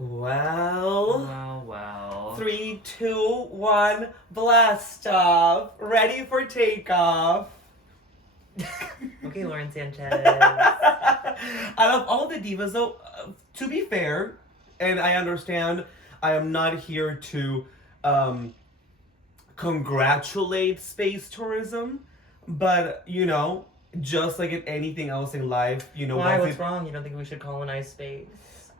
Well. 3, 2, 1, blast off. Ready for takeoff. Okay, Lauren Sanchez. Out of all the divas, though, to be fair, and I understand, I am not here to congratulate space tourism, but, you know, just like in anything else in life, you know... Why? What's wrong? You don't think we should colonize space?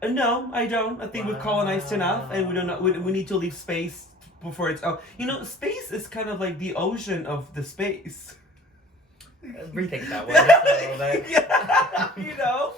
No, I don't. I think we've colonized enough, and we need to leave space before it's... Oh, you know, space is kind of like the ocean of the space. Rethink that one just a little bit. Yeah, you know.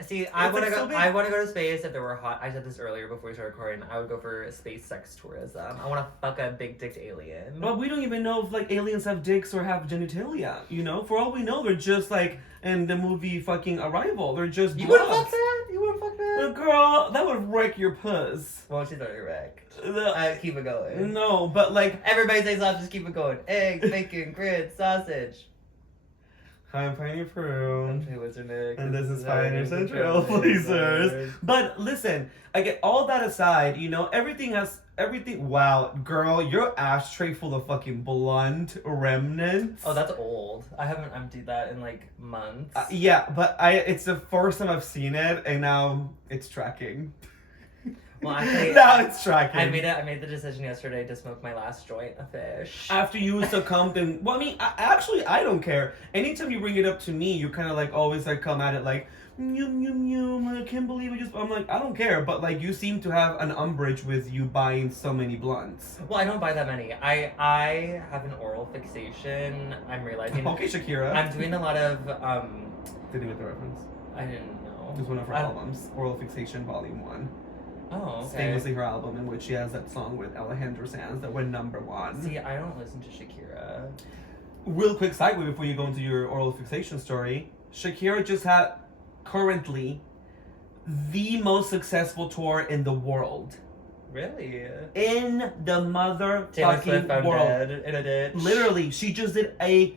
See, I want to go. I want to go to space if there were hot. I said this earlier before we started recording. I would go for space sex tourism. I want to fuck a big dicked alien. But we don't even know if like aliens have dicks or have genitalia. You know, for all we know, they're just like in the movie fucking Arrival. They're just. You wouldn't fuck that. You wouldn't fuck that. Girl, that would wreck your puss. Well, she's already wrecked. Keep it going. No, but like everybody say sausage. Keep it going. Eggs, bacon, grits, sausage. Hi, I'm Pioneer Peru. I'm Trey Wizard Nick. And this is Pioneer Central Blazers. But listen, I get all that aside, you know, everything. Wow, girl, your ashtray full of fucking blunt remnants. Oh, that's old. I haven't emptied that in like months. Yeah, but it's the first time I've seen it, and now it's tracking. Well, actually, now it's tracking. I made the decision yesterday to smoke my last joint of fish. After you succumbed, and well, I mean, I don't care. Anytime you bring it up to me, you kind of like always like come at it like, I can't believe it. I'm like, I don't care, but like you seem to have an umbrage with you buying so many blunts. Well, I don't buy that many. I have an oral fixation. I'm realizing. Okay, Shakira. I'm doing a lot of Did you get the reference? I didn't know. It's one of her albums, Oral Fixation Volume 1. Oh, okay. Famously her album in which she has that song with Alejandro Sanz that went #1. See, I don't listen to Shakira. Real quick segue before you go into your oral fixation story. Shakira just had currently the most successful tour in the world. Really? In the Taylor Swift motherfucking found world. dead in a ditch. Literally, she just did a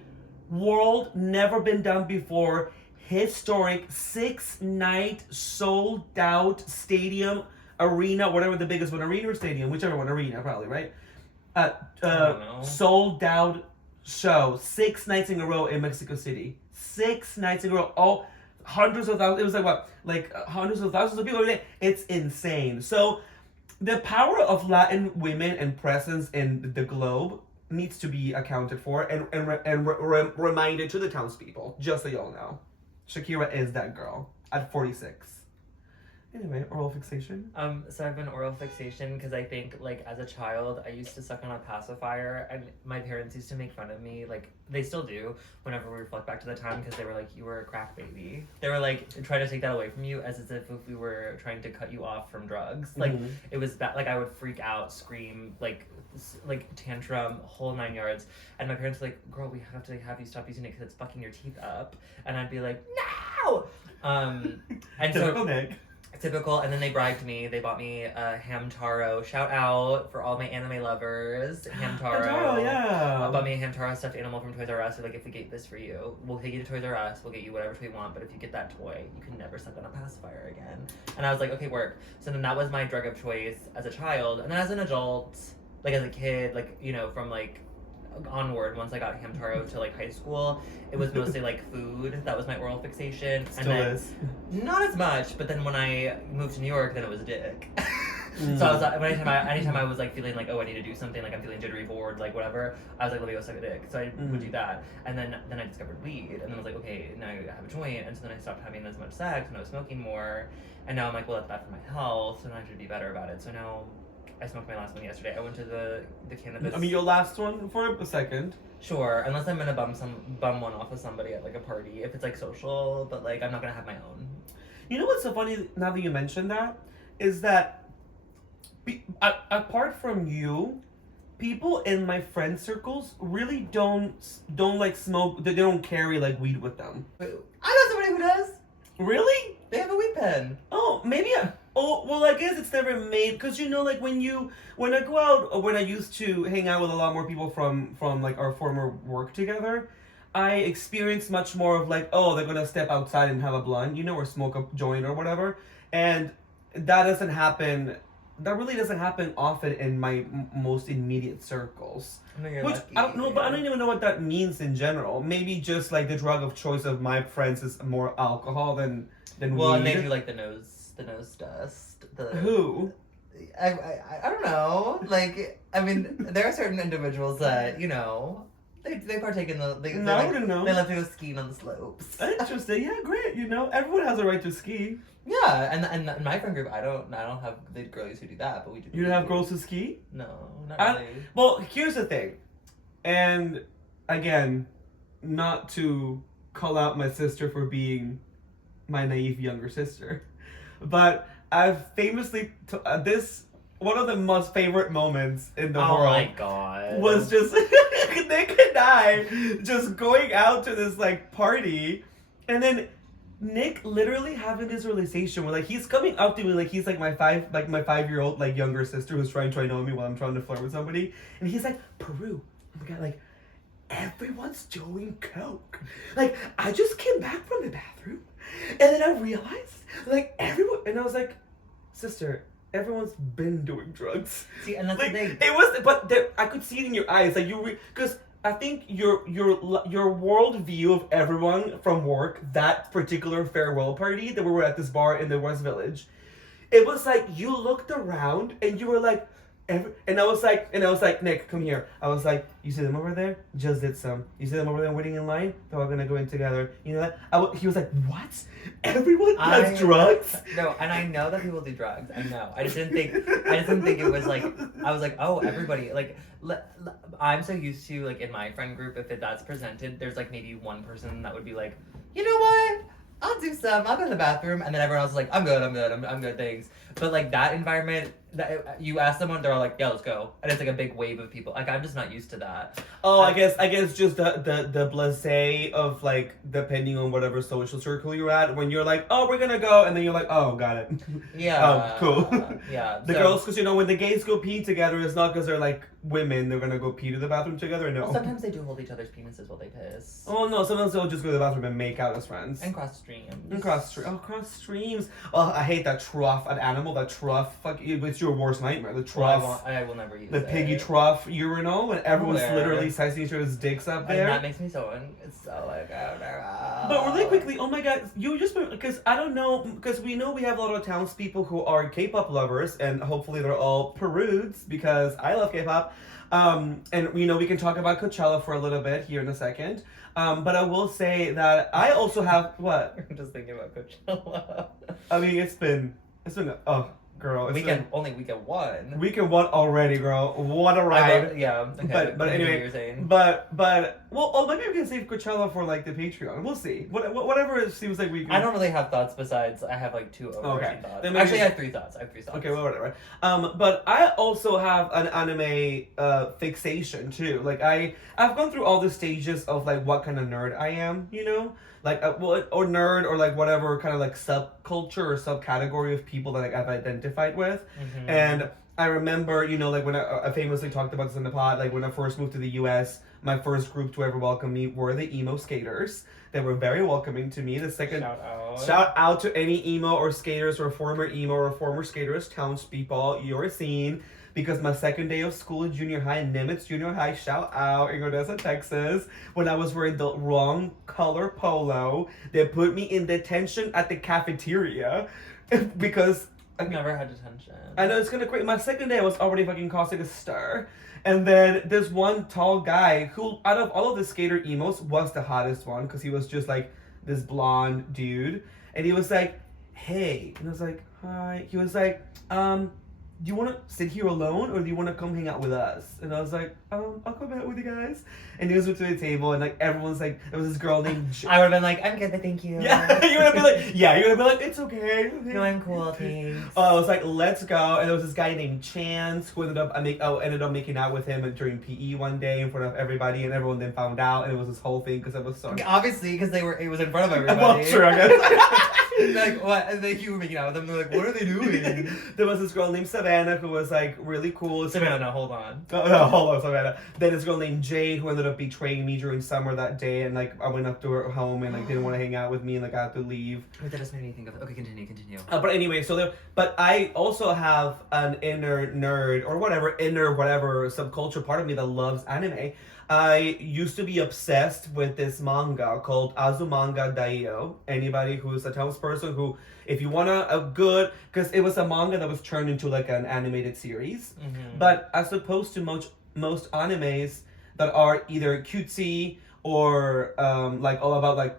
world never been done before, historic 6-night sold out stadium, arena, whatever the biggest one, arena or stadium, whichever one, arena probably, right? I don't know. Sold out show 6 nights in a row in Mexico City. 6 nights in a row, all hundreds of thousands. It was like what, like hundreds of thousands of people every day. It's insane. So the power of Latin women and presence in the globe needs to be accounted for and reminded to the townspeople, just so y'all know. Shakira is that girl at 46. Anyway, oral fixation. So I've been oral fixation because I think, like, as a child, I used to suck on a pacifier, and my parents used to make fun of me, like, they still do, whenever we reflect back to the time, because they were like, you were a crack baby. They were, like, trying to take that away from you, as if we were trying to cut you off from drugs. Like, it was bad. Like, I would freak out, scream, like tantrum, whole 9 yards, and my parents were like, girl, we have to have you stop using it because it's fucking your teeth up. And I'd be like, no! And Typical Nick. Typical, and then they bribed me. They bought me a Hamtaro. Shout out for all my anime lovers. Hamtaro. Hamtaro, yeah. Bought me a Hamtaro stuffed animal from Toys R Us. They're like, if we get this for you, we'll take you to Toys R Us. We'll get you whatever toy you want. But if you get that toy, you can never suck on a pacifier again. And I was like, okay, work. So then that was my drug of choice as a child. And then as an adult, like as a kid, like, you know, from like onward, once I got Hamtaro to like high school, it was mostly like food. That was my oral fixation. Still is. Not as much, but then when I moved to New York, then it was dick. So I was like, anytime I was like feeling like, oh, I need to do something, like I'm feeling jittery, bored, like whatever, I was like, let me go suck a dick. So I would do that, and then I discovered weed, and then I was like, okay, now I have a joint, and so then I stopped having as much sex, and I was smoking more, and now I'm like, well, that's bad for my health, so now I should be better about it. So now I smoked my last one yesterday. I went to the cannabis. I mean, your last one for a second. Sure, unless I'm gonna bum one off of somebody at like a party, if it's like social, but like I'm not gonna have my own. You know what's so funny now that you mentioned that is that apart from you, people in my friend circles really don't like smoke. They don't carry like weed with them. Wait, I know somebody who does. Really? They have a weed pen. Oh, maybe. Oh, well, I guess it's never made, because you know, like when I go out, or when I used to hang out with a lot more people from like our former work together, I experienced much more of like, oh, they're gonna step outside and have a blunt, you know, or smoke a joint or whatever, and that doesn't happen. That really doesn't happen often in my most immediate circles. No, you're Which lucky. I don't know, but I don't even know what that means in general. Maybe just like the drug of choice of my friends is more alcohol than Well, weed. and they do like the nose dust. Who? I don't know. Like, I mean, there are certain individuals that, you know, they partake in the. No, I wouldn't know. They love to go skiing on the slopes. Interesting. Yeah, great. You know, everyone has a right to ski. Yeah, and in my friend group, I don't have the girlies who do that, but we do. You don't have girls who ski? No, not I- really. Well, here's the thing, and again, not to call out my sister for being my naive younger sister, but I've famously this one of the most favorite moments in the Oh world my god. was just Nick and I just going out to this like party, and then Nick literally having this realization where like he's coming up to me like he's like my 5-year-old like younger sister who's trying to know me while I'm trying to flirt with somebody, and he's like, Peru, oh my god, like everyone's doing coke. Like I just came back from the bathroom, and then I realized like everyone, and I was like, sister, everyone's been doing drugs. See, and that's Like the thing. it was, but there, I could see it in your eyes, like you, because I think your world view of everyone from work, that particular farewell party that we were at this bar in the West Village, it was like you looked around and you were like, and I was like, Nick, come here. I was like, you see them over there? Just did some. You see them over there waiting in line? They're all gonna go in together. You know that? He was like, what? Everyone does drugs? No, and I know that people do drugs. I know. I just didn't think it was like. I was like, oh, everybody like. I'm so used to like in my friend group, if that's presented, there's like maybe one person that would be like, you know what? I'll do some. I'll go to the bathroom, and then everyone else is like, I'm good, thanks. But like that environment, that you ask someone, they're all like, yeah, let's go, and it's like a big wave of people. Like I'm just not used to that. Oh, I guess just the blasé of like depending on whatever social circle you're at, when you're like, oh, we're gonna go, and then you're like, oh, got it. Yeah. Oh, cool. Yeah. The girls, because you know when the gays go pee together, it's not because they're like women, they're gonna go pee to the bathroom together. No. Well, sometimes they do hold each other's penises while they piss. Oh no, sometimes they'll just go to the bathroom and make out as friends. And cross streams. Cross streams. Oh, I hate that trough, an animal, that trough. Fuck, it's your worst nightmare. The Well, trough. I will never use The it. piggy trough urinal, when everyone's Where? literally sizing each other's dicks up there. And that makes me so it's so like But really quickly, oh my god, you just, because I don't know, because we know we have a lot of townspeople who are K-pop lovers, and hopefully they're all Perudes, because I love K-pop. And you know, we can talk about Coachella for a little bit here in a second. But I will say that I also have, what? I'm just thinking about Coachella. I mean, it's been, oh, girl. Only weekend one. Weekend one already, girl. What a ride. Yeah. Okay, But anyway, what you're saying. but well, maybe we can save Coachella for like the Patreon. We'll see. Whatever it seems like we can. I don't really have thoughts besides I have like two overarching thoughts. Then maybe- Actually, I have three thoughts. Okay, well, whatever. But I also have an anime fixation too. Like I've gone through all the stages of like what kind of nerd I am, you know, like or nerd or like whatever kind of like subculture or subcategory of people that like, I've identified with, Mm-hmm. and I remember, you know, like when I famously talked about this in the pod, like when I first moved to the U.S., my first group to ever welcome me were the emo skaters. They were very welcoming to me. The second shout out to any emo or skaters or former emo or former skaters, townspeople, you're seen. Because my second day of school in junior high, Nimitz Junior High, shout out in Odessa, Texas, when I was wearing the wrong color polo, they put me in detention at the cafeteria because I've never had detention. I know it's gonna quit. My second day I was already fucking causing a stir. And then this one tall guy who, out of all of the skater emos, was the hottest one because he was just like this blonde dude. And he was like, hey. And I was like, hi. He was like, do you want to sit here alone or do you want to come hang out with us? And I was like, I'll come out with you guys. And he was with to the table and like everyone's like, there was this girl named I would have been like, I'm good, but thank you. Yeah, you're gonna be like, it's okay. No, I'm cool, thanks. I was like, let's go. And there was this guy named Chance who ended up making out with him during PE one day in front of everybody, and everyone then found out, and it was this whole thing because it was so. Obviously, because it was in front of everybody. Well, true, I guess. Like what? And then you were making out with them. They're like, what are they doing? There was this girl named Savannah Savannah, who was like really cool. Savannah, no, hold on. Oh, no, hold on, Savannah. Then this girl named Jade, who ended up betraying me during summer that day, and like I went up to her home and like didn't want to hang out with me, and like I had to leave. Wait, that just made me think of. Okay, continue. But anyway, but I also have an inner nerd or whatever subculture part of me that loves anime. I used to be obsessed with this manga called Azumanga Daioh. Anybody who's a townsperson who, if you want because it was a manga that was turned into like an animated series. Mm-hmm. But as opposed to most animes that are either cutesy or like all about like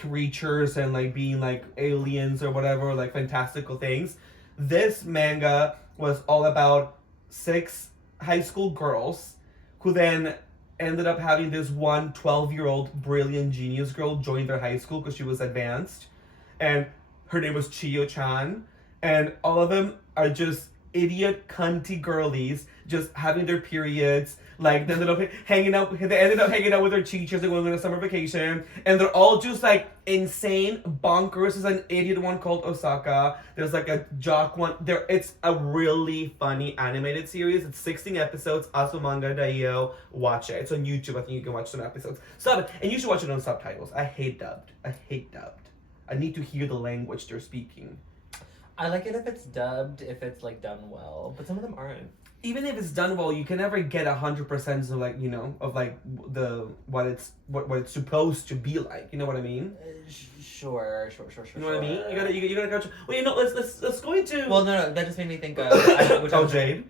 creatures and like being like aliens or whatever, like fantastical things, this manga was all about 6 high school girls who then ended up having this one 12-year-old brilliant genius girl join their high school because she was advanced, and her name was Chiyo-chan, and all of them are just idiot cunty girlies just having their periods. Like they ended up hanging out with their teachers and going on a summer vacation, and they're all just like insane bonkers. There's an idiot one called Osaka. There's like a jock one. It's a really funny animated series. It's 16 episodes. Azumanga Daioh. Watch it. It's on YouTube. I think you can watch some episodes. Stop it, and you should watch it on subtitles. I hate dubbed. I need to hear the language they're speaking. I like it if it's dubbed, if it's like done well, but some of them aren't. Even if it's done well, you can never get 100% of like of like what it's supposed to be like. You know what I mean? Sure. You know what I mean? You gotta catch. Well, let's go into. Well, no, that just made me think of. Jade.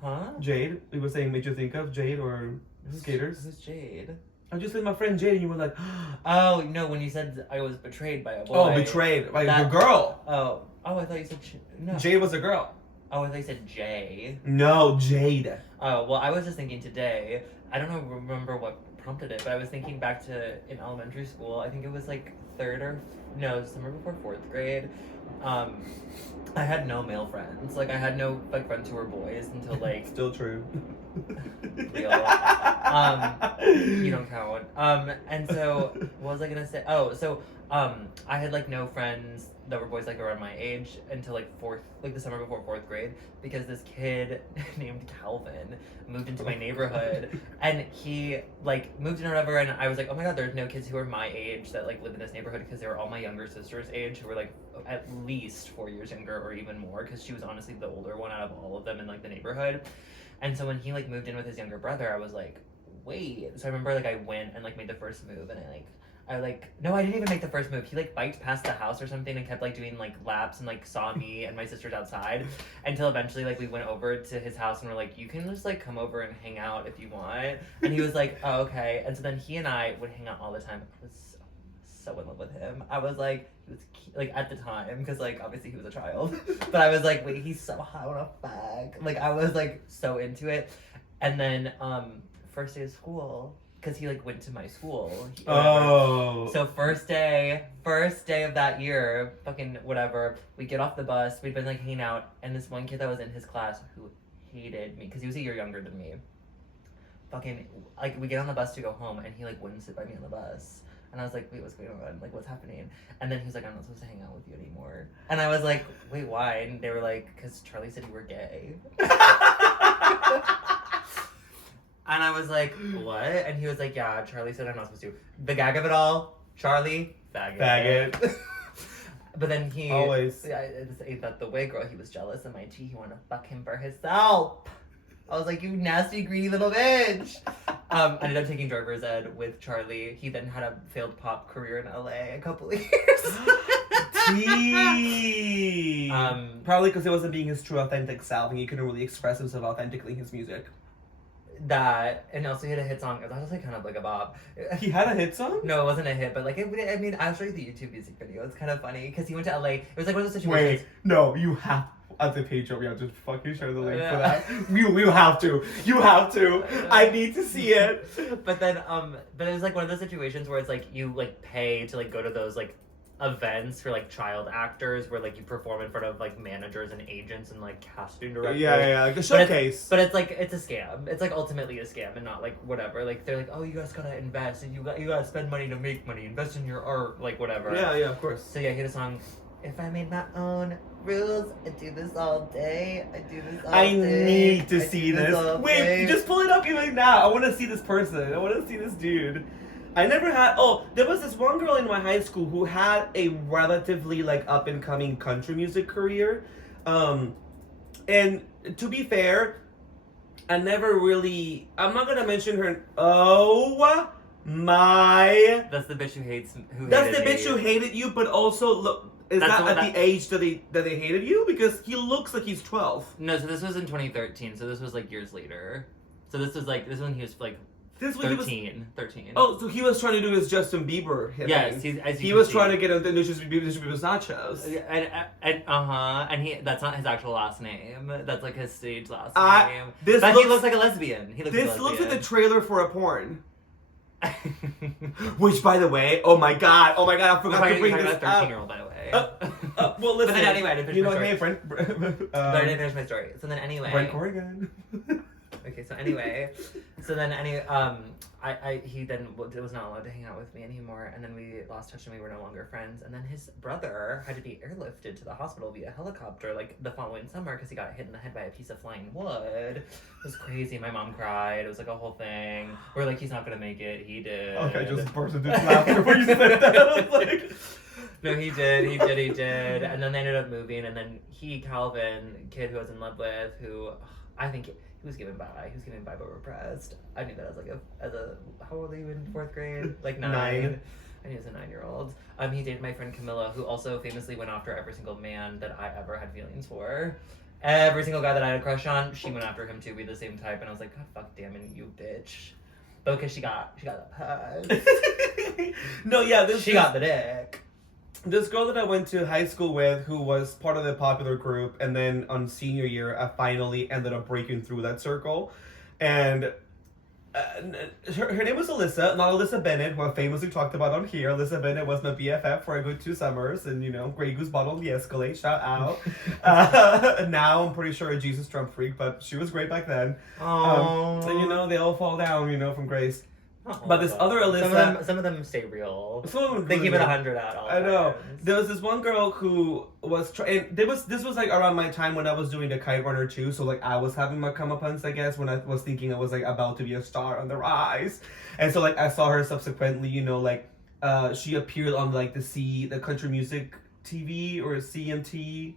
Huh? Jade. We were saying made you think of Jade or skaters. Who's Jade? I'm just with my friend Jade, and you were like, oh no, when you said I was betrayed by a boy. oh, betrayed by a girl. Oh, I thought you said no. Jade was a girl. Oh, I thought you said Jay. No, Jade. Oh, well, I was just thinking today, I don't remember what prompted it, but I was thinking back to in elementary school, I think it was like summer before 4th grade. I had no male friends. Like, I had no like friends who were boys until like... Still true. Real. You don't count. And so, what was I gonna say? Oh, so, I had like no friends that were boys like around my age until like the summer before 4th grade, because this kid named Calvin moved into my neighborhood, and he like moved in or whatever, and I was like, oh my god, there's no kids who are my age that like live in this neighborhood, because they were all my younger sister's age, who were like at least 4 years younger or even more, because she was honestly the older one out of all of them in like the neighborhood. And so when he like moved in with his younger brother, I was like, wait. So I remember like I went and like made the first move, and I didn't even make the first move. He like biked past the house or something and kept like doing like laps and like saw me and my sisters outside, until eventually like we went over to his house and we're like, you can just like come over and hang out if you want. And he was like, oh, okay. And so then he and I would hang out all the time. I was so in love with him. I was like, he was cute, like at the time, because like obviously he was a child, but I was like, wait, he's so hot on a fag. Like I was like so into it. And then first day of school, because he like went to my school. Oh. So first day of that year, fucking whatever, we get off the bus, we'd been like hanging out, and this one kid that was in his class who hated me, because he was a year younger than me, fucking, like, we get on the bus to go home, and he like wouldn't sit by me on the bus. And I was like, wait, what's going on? Like, what's happening? And then he was like, I'm not supposed to hang out with you anymore. And I was like, wait, why? And they were like, because Charlie said you were gay. And I was like, what? And he was like, yeah, Charlie said I'm not supposed to. The gag of it all, Charlie, faggot. But then he... Always. I thought the way, girl, he was jealous of my tea. He wanted to fuck him for himself. I was like, you nasty, greedy little bitch. I ended up taking driver's ed with Charlie. He then had a failed pop career in LA a couple of years. Tea. Probably because it wasn't being his true, authentic self, and he couldn't really express himself authentically in his music. That, and also he had a hit song. That was like kind of like a bop. He had a hit song? No, it wasn't a hit, but like I mean, I'll show you the YouTube music video. It's kind of funny because he went to LA. It was like one of those situations. Wait, no, you have at the page we have to fucking share the link for that. You have to. You have to. I need to see it. But then but it was like one of those situations where it's like you like pay to like go to those like events for like child actors where like you perform in front of like managers and agents and like casting directors. Yeah, like a showcase. But it's like it's a scam. It's like ultimately a scam and not like whatever. Like they're like, oh, you guys gotta invest and you gotta spend money to make money. Invest in your art, like whatever. Yeah, of course. So yeah, he had a song, If I Made My Own rules. I do this all day. I do this all I day. need to I see do this. all Wait, day. just pull it up even now. I want to see this person. I want to see this dude. I never had. Oh, there was this one girl in my high school who had a relatively like up and coming country music career. And to be fair, I never really. I'm not gonna mention her. Oh my. That's the bitch who hates. That's the bitch who hated you, but also look. Is That's that at the age that they hated you? Because he looks like he's 12. No, so this was in 2013. So this was like years later. So this was when he was like This 13. Oh, so he was trying to do his Justin Bieber hit. Yes, he was trying to get into Justin Bieber's nachos. And that's not his actual last name. That's like his stage last name. He looks like a lesbian. This looks like the trailer for a porn. Which, by the way, oh my god, I forgot to bring this up. 13-year-old, by the way. Well, listen. But then anyway, I didn't finish my story. Hey, friend. But I didn't finish my story. So then anyway. Brent Corrigan. Okay, so anyway, he then was not allowed to hang out with me anymore, and then we lost touch and we were no longer friends. And then his brother had to be airlifted to the hospital via helicopter like the following summer because he got hit in the head by a piece of flying wood. It was crazy. My mom cried. It was like a whole thing. We're like, he's not gonna make it. He did. Okay, I just burst into laughter when you said that. I was like. No, he did. And then they ended up moving, and then Calvin, kid who I was in love with, who I think he was given bi but repressed. I knew that as a how old are you in 4th grade? Like 9. I knew he was a 9-year-old. He dated my friend Camilla, who also famously went after every single man that I ever had feelings for. Every single guy that I had a crush on, she went after him too. We the same type, and I was like, God fuck damn it, you bitch. But because she got the puss. No, yeah, she got the dick. This girl that I went to high school with, who was part of the popular group, and then on senior year, I finally ended up breaking through that circle. And her name was Alyssa, not Alyssa Bennett, who I famously talked about on here. Alyssa Bennett was my BFF for a good 2 summers, and Grey Goose bottle on the Escalade, shout out. Now I'm pretty sure a Jesus Trump freak, but she was great back then. And they all fall down, from grace. But this other Alyssa, some of them stay real. Some of them they keep it 100 at all. I know. There was this one girl who was this was like around my time when I was doing the Kite Runner too. So like I was having my comeuppance, I guess, when I was thinking I was like about to be a star on the rise. And so like I saw her subsequently, she appeared on like the country music TV or CMA.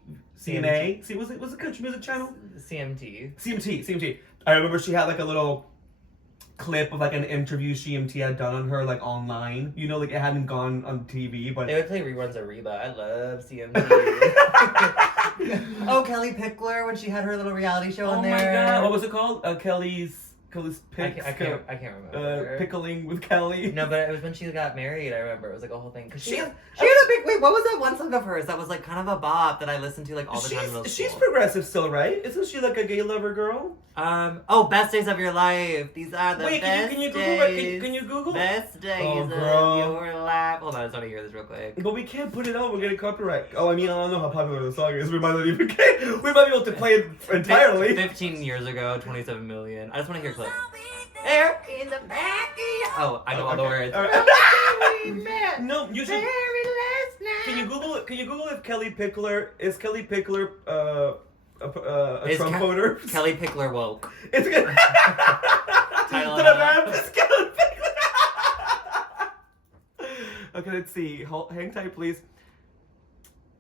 See, was it country music channel? CMT. I remember she had like a little clip of like an interview CMT had done on her like online. Like it hadn't gone on TV, but they would play reruns of Reba. I love CMT. Oh, Kelli Pickler when she had her little reality show on there. Oh my god, what was it called? Kelly's Picks. I can't remember. Pickling with Kelly. No, but it was when she got married. I remember it was like a whole thing. Cause she had a big. Wait, what was that one song of hers that was like kind of a bop that I listened to like all the time in middle school? She's progressive still, right? Isn't she like a gay lover girl? Best days of your life. These are the best can you Google days. Can you Google? Best days of your life. Hold on, I just want to hear this real quick. But we can't put it on. We're getting copyright. Oh, I mean, I don't know how popular the song is. We might not even get. We might be able to play it entirely. 15 years ago, 27 million. I just want to hear a clip. There in the back of your... Oh, I know all the words. No, you should. Can you Google if Kelli Pickler is Kelli Pickler a Trump voter? Kelli Pickler woke. It's good. Title It's Kelli Pickler. Okay, let's see. Hang tight, please.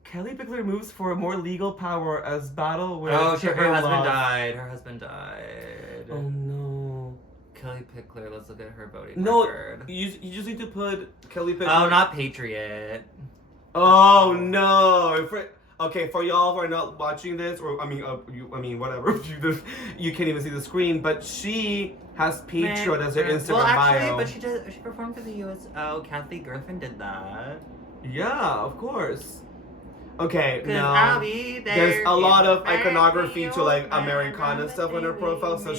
Kelli Pickler moves for a more legal power as battle with her husband died. Her husband died. Oh no. Kelli Pickler, let's look at her voting record. You just need to put Kelli Pickler. Oh, not Patriot. Oh no. For y'all who are not watching this, or whatever, you can't even see the screen, but she has Patriot as her Instagram bio. But she performed for the USO. Kathy Griffin did that. Yeah, of course. Okay, now there's a lot of iconography to like Americana stuff on her profile, so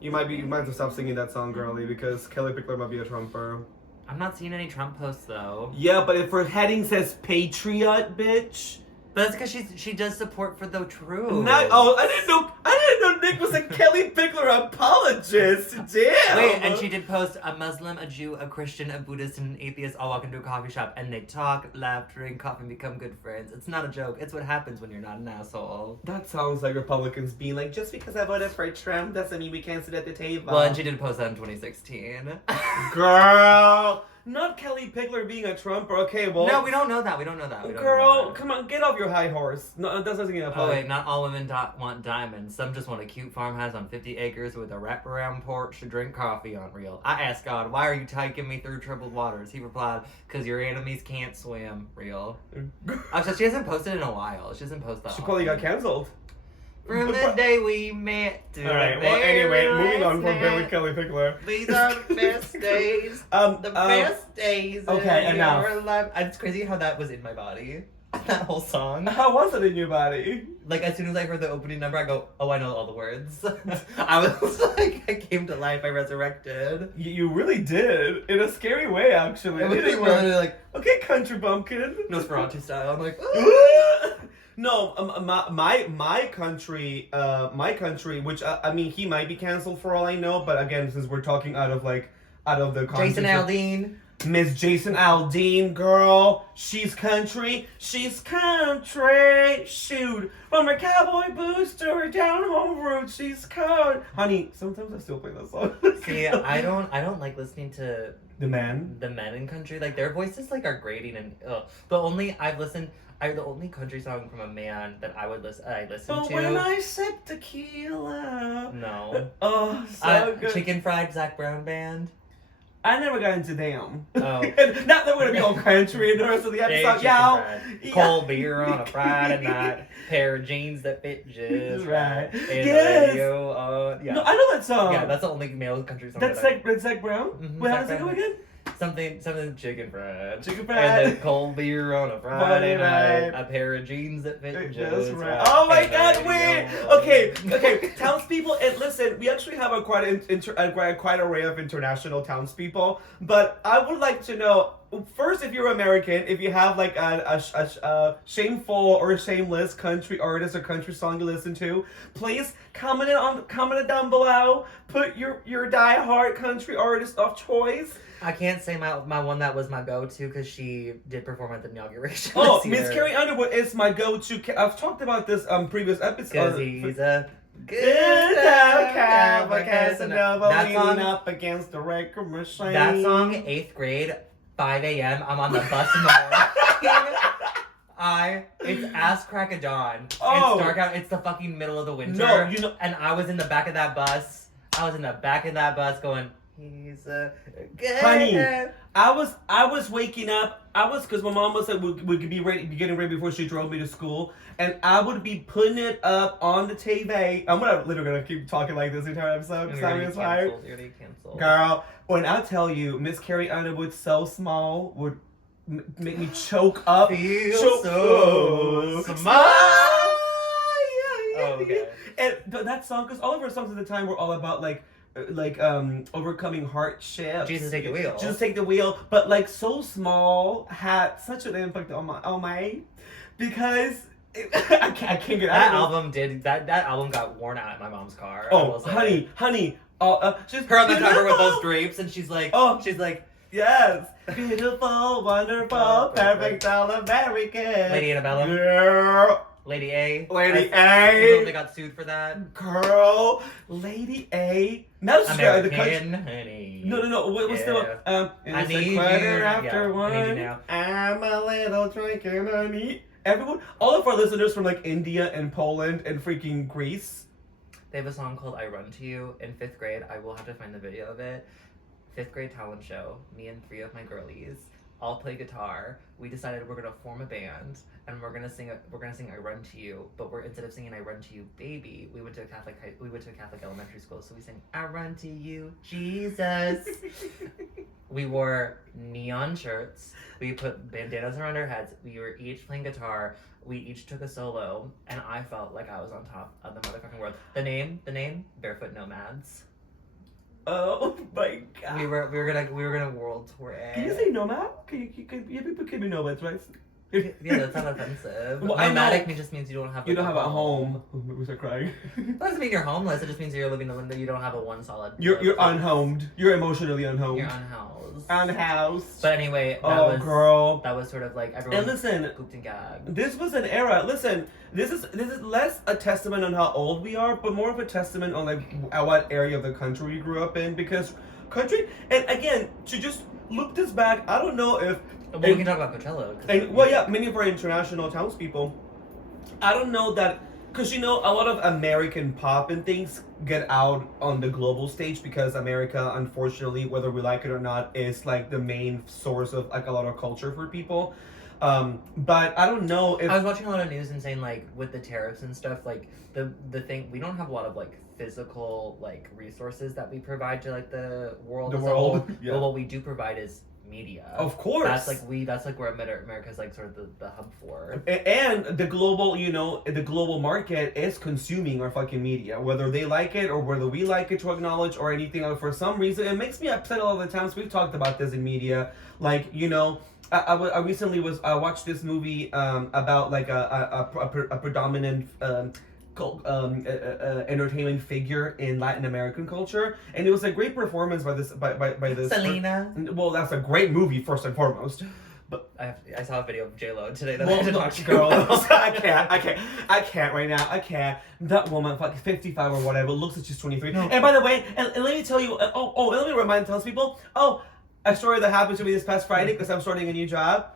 you might have to stop singing that song, girly, because Kelli Pickler might be a Trumper. I'm not seeing any Trump posts though. Yeah, but if her heading says Patriot, bitch. But that's because she does support for the truth. I didn't know Nick was a Kelli Pickler apologist. Damn. Wait, and she did post a Muslim, a Jew, a Christian, a Buddhist, and an atheist all walk into a coffee shop and they talk, laugh, drink coffee, and become good friends. It's not a joke. It's what happens when you're not an asshole. That sounds like Republicans being like, just because I voted for Trump doesn't mean we can't sit at the table. Well, and she did post that in 2016. Girl. Not Kelli Pickler being a Trumper. Okay, well. No, we don't know that. We don't know that. Girl, come on, get off your high horse. No, that doesn't get up. Oh wait, not all women want diamonds. Some just want a cute farmhouse on 50 acres with a wraparound porch to drink coffee on. Real. I asked God, why are you taking me through troubled waters? He replied, because your enemies can't swim. Real. So she hasn't posted in a while. She hasn't posted that. She probably got canceled. From the day we met to Alright, the well, anyway, very moving on from last Billy night. Kelli Pickler. These are the best days. The best days okay, in enough. your life. It's crazy how that was in my body. That whole song. How was it in your body? Like, as soon as I heard the opening number, I go, oh, I know all the words. I was like, I came to life, I resurrected. You really did. In a scary way, actually. It was Really really like, okay, country bumpkin. Nosferatu style. I'm like, No, my country, which I mean, he might be canceled for all I know, but again, since we're talking out of the context Jason of- Aldean. Miss Jason Aldean, girl, she's country, shoot, from her cowboy boots to her down home roots, she's country. Honey, sometimes I still play that song. See, I don't like listening to the men in country. Like, their voices like are grating and the only country song from a man that I listen but to. when I sip tequila. No. Oh, so good. Chicken Fried Zac Brown Band. I never got into them. Oh. Not that we're gonna be all country in the rest of the episode, y'all. Cold beer on a Friday night. Pair of jeans that fit just right. And Yes. radio, yeah. No, I know that song. Yeah, that's the only male country song. That's Zac Brown. Mm-hmm, Wait, how does it go again? Something chicken fried. Chicken fried. And then cold beer on a Friday night. A pair of jeans that fit just right. Oh my and God! the Wait. radio. Okay. Townspeople, and listen, we actually have quite array of international townspeople. But I would like to know first, if you're American, if you have like a shameful or shameless country artist or country song to listen to, please comment it down below. Put your die-hard country artist of choice. I can't say my one that was my go-to because she did perform at the inauguration. Oh, this Miss year. Carrie Underwood is my go-to. I've talked about this previous episode. Because he's a good cowboy, Casanova. That leaning song, up against the record machine. that song, 8th grade, 5 a.m. I'm on the bus in the morning. It's ass crack of dawn. Oh. It's dark out. It's the fucking middle of the winter. No, you know. And I was in the back of that bus. Going, he's a good. Honey, I was waking up. Because my mom was like, we could be getting ready before she drove me to school, and I would be putting it up on the TV. I'm literally gonna keep talking like this the entire episode. You're already canceled. Girl, when I tell you, Miss Carrie Underwood, So Small, would make me choke up. Feel so small. Oh, okay. And that song, because all of her songs at the time were all about like overcoming hardships. Jesus Take the Wheel. Jesus Take the Wheel. But like So Small had such an impact on my because I can't get That out of album did that album got worn out in my mom's car. Oh, honey. Just her on the cover with those drapes, and she's like, yes, beautiful, wonderful, perfect, all American. Lady Annabella. Girl. Lady A. Lady A. A. They got sued for that. Girl. Lady A. Now she's got the country. Honey. No. What's the I need you. After one. I need you now. I'm a little drinking honey. Everyone, all of our listeners from like India and Poland and freaking Greece. They have a song called I Run to You in 5th grade. I will have to find the video of it. 5th grade talent show. Me and 3 of my girlies all play guitar. We decided we're gonna form a band and we're gonna sing I Run to You, but instead of singing I Run to You Baby, we went to a Catholic elementary school, so we sang I Run to You Jesus. We wore neon shirts. We put bandanas around our heads. We were each playing guitar. We each took a solo, and I felt like I was on top of the motherfucking world. The name, Barefoot Nomads. Oh my God. We were gonna world tour it. Can you say nomad? Can you people can be nomads, right? Yeah, that's not offensive. Well, I know. Nomadic just means you don't have. You like, don't have a home. We start crying. That doesn't mean you're homeless. It just means you're living that you don't have a one solid. You're place. unhomed. You're emotionally unhomed. You're unhoused. Unhoused. But anyway, girl. That was sort of like everyone. And listen, pooped and gagged. this was an era. Listen, this is less a testament on how old we are, but more of a testament on like what area of the country we grew up in. Because country, and again, to just look this back, I don't know if. Well, we can talk about Coachella. And, well, yeah, many of our international townspeople. I don't know that, because a lot of American pop and things get out on the global stage because America, unfortunately, whether we like it or not, is like the main source of like a lot of culture for people. But I don't know if I was watching a lot of news and saying like with the tariffs and stuff, like the thing we don't have a lot of like physical like resources that we provide to like the world. The as a world, whole. yeah. But what we do provide is media. Of course. That's like where America's like sort of the hub for. And the global, the global market is consuming our fucking media, whether they like it or whether we like it to acknowledge or anything. For some reason, it makes me upset all the times. We've talked about this in media. Like, I recently watched this movie about like a predominant entertainment figure in Latin American culture, and it was a great performance by this Selena. Well, that's a great movie first and foremost. But I saw a video of J-Lo today that I well, had to talk to girl, I can't right now. I can't. That woman, fucking 55 or whatever, looks like she's 23. No. And by the way, and let me tell you, let me remind townspeople. A story that happened to me this past Friday because I'm starting a new job.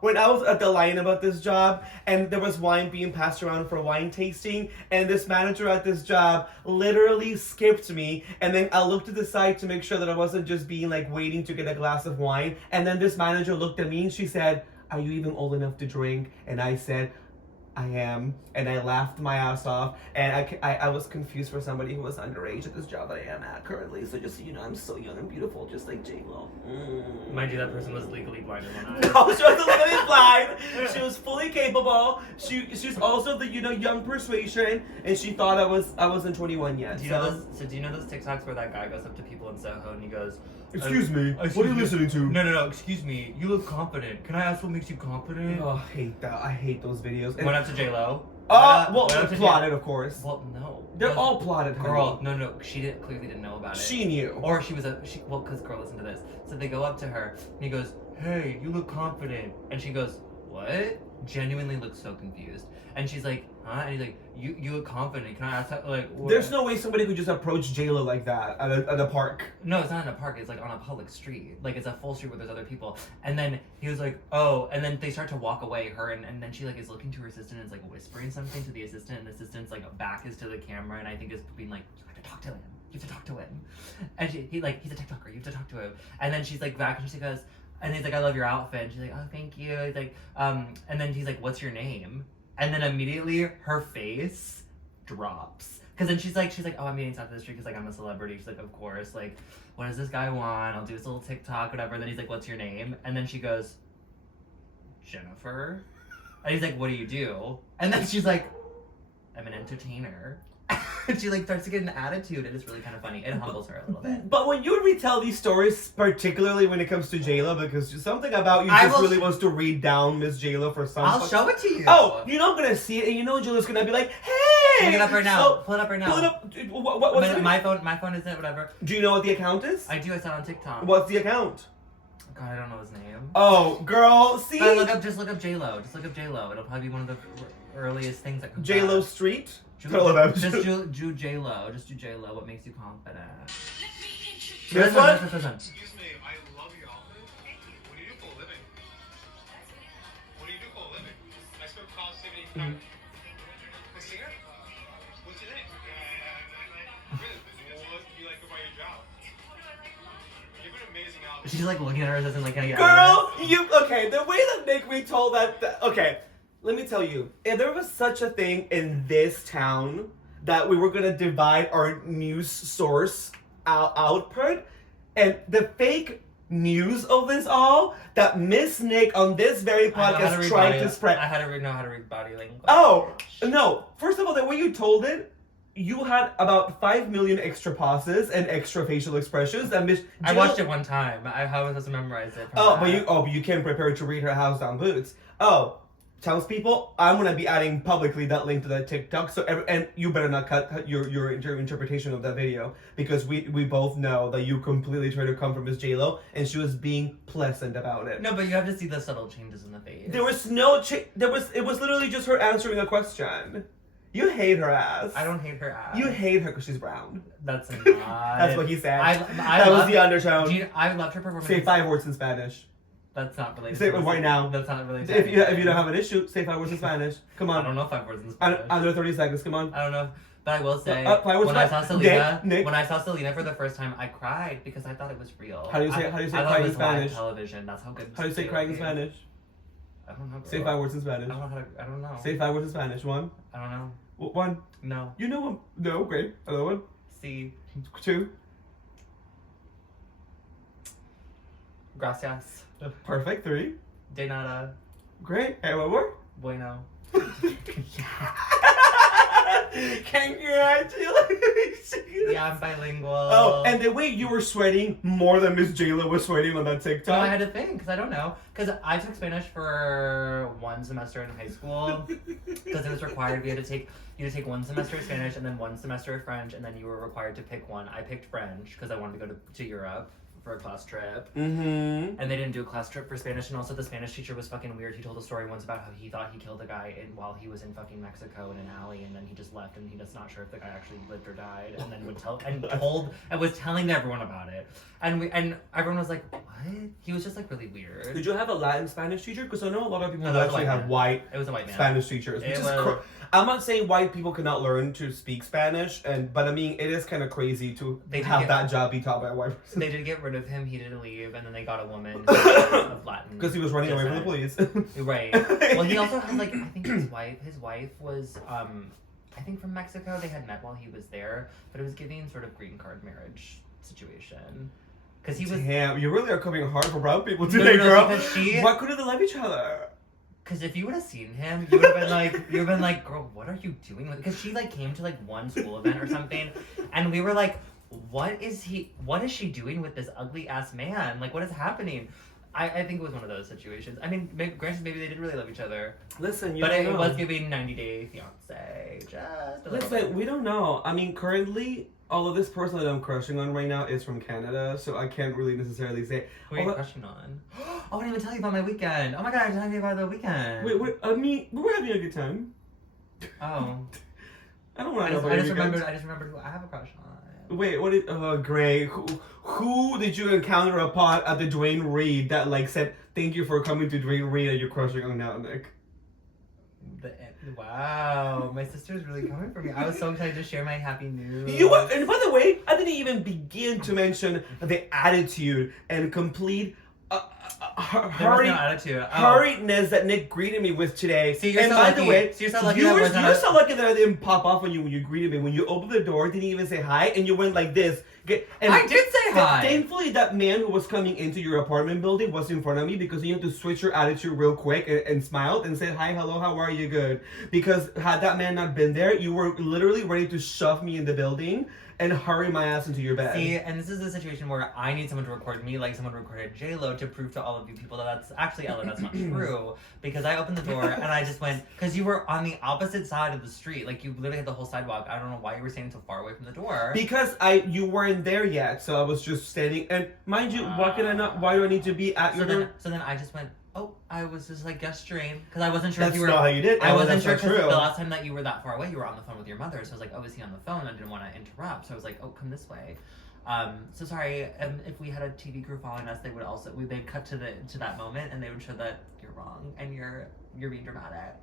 When I was at the line about this job and there was wine being passed around for wine tasting, and this manager at this job literally skipped me, and then I looked to the side to make sure that I wasn't just being like waiting to get a glass of wine, and then this manager looked at me and she said, "Are you even old enough to drink?" And I said, "I am," and I laughed my ass off, and I was confused for somebody who was underage at this job that I am at currently. So just so you know, I'm so young and beautiful, just like J-Lo. Mind you, that person was legally blind in one eye. No, she wasn't legally blind. She was fully capable. She's also the young persuasion, and she thought I wasn't 21 yet. Do you know those TikToks where that guy goes up to people in Soho and he goes, "Excuse me, what are you listening to?" No, excuse me, you look confident. Can I ask what makes you confident? Oh, I hate that. I hate those videos. Went up to J-Lo. Plotted, of course. Well, no. They're all plotted, honey. Girl, no, she clearly didn't know about it. She knew. Or because girl, listen to this. So they go up to her, and he goes, "Hey, you look confident." And she goes, "What?" Genuinely looks so confused. And she's like, "Huh?" And he's like, you look confident. Can I ask how, like, what? There's no way somebody could just approach J-Lo like that at a park. No, it's not in a park. It's like on a public street. Like it's a full street where there's other people. And then he was like, "Oh," and then they start to walk away, her and then she like is looking to her assistant and is like whispering something to the assistant, and the assistant's like back is to the camera, and I think is being like, "You have to talk to him. You have to talk to him." And he's a TikToker. You have to talk to him. And then she's like back and she goes, and he's like, "I love your outfit." And she's like, "Oh, thank you." He's like, and then he's like, "What's your name?" And then immediately her face drops. Cause then she's like, "Oh, I'm meeting South of the Street because like I'm a celebrity." She's like, "Of course, like, what does this guy want? I'll do his little TikTok, whatever." And then he's like, "What's your name?" And then she goes, "Jennifer." And he's like, "What do you do?" And then she's like, "I'm an entertainer." And she like starts to get an attitude, and it's really kind of funny. It humbles her a little bit. But when you retell these stories, particularly when it comes to J-Lo, because something about you just really wants to read down Miss J-Lo for some. I'll show it to you. Oh, I'm gonna see it, and J-Lo's gonna be like, "Hey!" Pull it up right now. Pull it up right now. Pull it up. What's it? My phone isn't, whatever. Do you know what the account is? I do. I saw it on TikTok. What's the account? God, I don't know his name. Oh, girl, see? Just look up J-Lo. Just look up J-Lo. It'll probably be one of the earliest things that comes J-Lo back. Street? Just do J-Lo. Just do J-Lo. What makes you confident? This one? Excuse me, I love your outfit. What do you do for a living? What do you do for a living? I spent cost saving. A singer? What's your name? Really? What do you like about your job? You have an amazing outfit. She's like looking at her as in like, "Can I get Girl, out of this?" okay, the way that Nick retold that, okay, let me tell you, if there was such a thing in this town that we were gonna divide our news source output, and the fake news of this all, that Miss Nick on this very podcast trying to spread. I had to know how to read body language. Oh, no. First of all, the way you told it, you had about 5 million extra pauses and extra facial expressions. And Miss I watched it one time. I was supposed to memorize it. But you came prepared to read her house down boots. Oh, townspeople, I'm gonna be adding publicly that link to that TikTok. So and you better not cut your interpretation of that video, because we both know that you completely tried to come from Miss J-Lo and she was being pleasant about it. No, but you have to see the subtle changes in the face. There was no it was literally just her answering a question. You hate her ass. I don't hate her ass. You hate her because she's brown. That's not. That's what he said. That was the undertone. I loved her performance. Say 5 words in Spanish. That's not related. Say it right now. That's not related. If you don't have an issue, say 5 words in Spanish. Come on. I don't know 5 words in Spanish. Under 30 seconds. Come on. I don't know. But I will say, 5 words when I saw Selena, Nick. when I saw Selena for the first time, I cried because I thought it was real. How do you say I crying thought it in was live Spanish? television. That's how good. How do you say crying in Spanish? I don't know. Say 5 words in Spanish. I don't know how to. I don't know. Say 5 words in Spanish. 1. I don't know. 1. No. You know 1. No. Great. Another 1. See. 2. Gracias. Perfect. 3. De nada. Great. And 1 more. Bueno. Congratulations. Yeah, I'm bilingual. Oh, and the way you were sweating more than Miss J-Lo was sweating on that TikTok. No, I had to think, because I don't know. Because I took Spanish for 1 semester in high school. Because it was required. You had to take 1 semester of Spanish and then 1 semester of French, and then you were required to pick one. I picked French because I wanted to go to Europe for a class trip. Mm-hmm. And they didn't do a class trip for Spanish, and also the Spanish teacher was fucking weird. He told a story once about how he thought he killed a guy while he was in fucking Mexico in an alley, and then he just left, and he just not sure if the guy actually lived or died, and then was telling everyone about it. And everyone was like, what? He was just like really weird. Did you have a Latin Spanish teacher? Because I know a lot of people No, who that was actually a white have man. white It was a white man. Spanish teachers. Which It is was- I'm not saying white people cannot learn to speak Spanish, but I mean it is kind of crazy to They did have get- that job be taught by a white person. They did get rid of him. He didn't leave, and then they got a woman of Latin. Because he was running away from the police. Right. Well, he also had like I think his wife was I think from Mexico. They had met while he was there, but it was giving sort of green card marriage situation. Because he was. Damn, you really are coming hard for brown people No, today, no, girl. because Why couldn't they love each other? Because if you would have seen him, you would have been like, girl, what are you doing? Because she like came to like one school event or something, and we were like, what is she doing with this ugly ass man? Like, what is happening? I think it was one of those situations. I mean, granted, maybe they did really love each other, Listen, but it know. was giving 90-day fiance. Just a little Listen, bit. we don't know. I mean, currently, although this person that I'm crushing on right now is from Canada, so I can't really necessarily say. Who are you crushing on? Oh, I didn't even tell you about my weekend. Oh my god, I didn't tell you about the weekend. Wait. I mean, we were having a good time. Oh. I don't want I to know just, about I your just remembered. weekend. I just remembered who I have a crush on. Wait, what is? Oh, great. Who did you encounter upon at the Dwayne Reed that like said thank you for coming to Dwayne Reed and you're crushing on now, Nick? Wow, my sister's really coming for me. I was so excited to share my happy news. And by the way, I didn't even begin to mention the attitude and complete There was no attitude. Oh. hurriedness that Nick greeted me with today. See, you're and so by lucky. the way, See, you're so lucky you that were, wasn't you're a- so lucky that I didn't pop off on you when you greeted me. When you opened the door, didn't even say hi, and you went like this. And I did say hi. Thankfully, that man who was coming into your apartment building was in front of me because you had to switch your attitude real quick and smiled and said, hi, hello, how are you, good? Because had that man not been there, you were literally ready to shove me in the building and hurry my ass into your bed. See, and this is a situation where I need someone to record me like someone recorded J-Lo to prove to all of you people that that's actually, Ella, that's not true. Because I opened the door and I just went, because you were on the opposite side of the street. Like, you literally had the whole sidewalk. I don't know why you were standing so far away from the door. Because you weren't there yet, so I was just standing. And mind you, why do I need to be at your door? So then I just went, oh, I was just like gesturing. Because I wasn't sure That's if you were. not how you did. I wasn't That's sure not because true. the last time that you were that far away, you were on the phone with your mother. So I was like, oh, is he on the phone? I didn't want to interrupt. So I was like, oh, come this way. So sorry. If we had a TV crew following us, they would also they'd cut to that moment and they would show that you're wrong and you're being dramatic.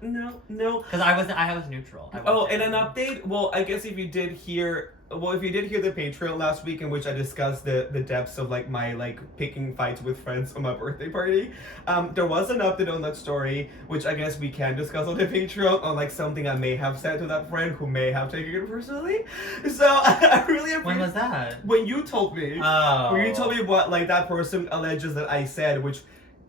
No. Because I was neutral. And an update. Well, I guess if you did hear the Patreon last week in which I discussed the depths of like my like picking fights with friends on my birthday party, there was an update on that story, which I guess we can discuss on the Patreon on like something I may have said to that friend who may have taken it personally. So I really appreciate. When was that? When you told me. Oh. When you told me what like that person alleges that I said, which.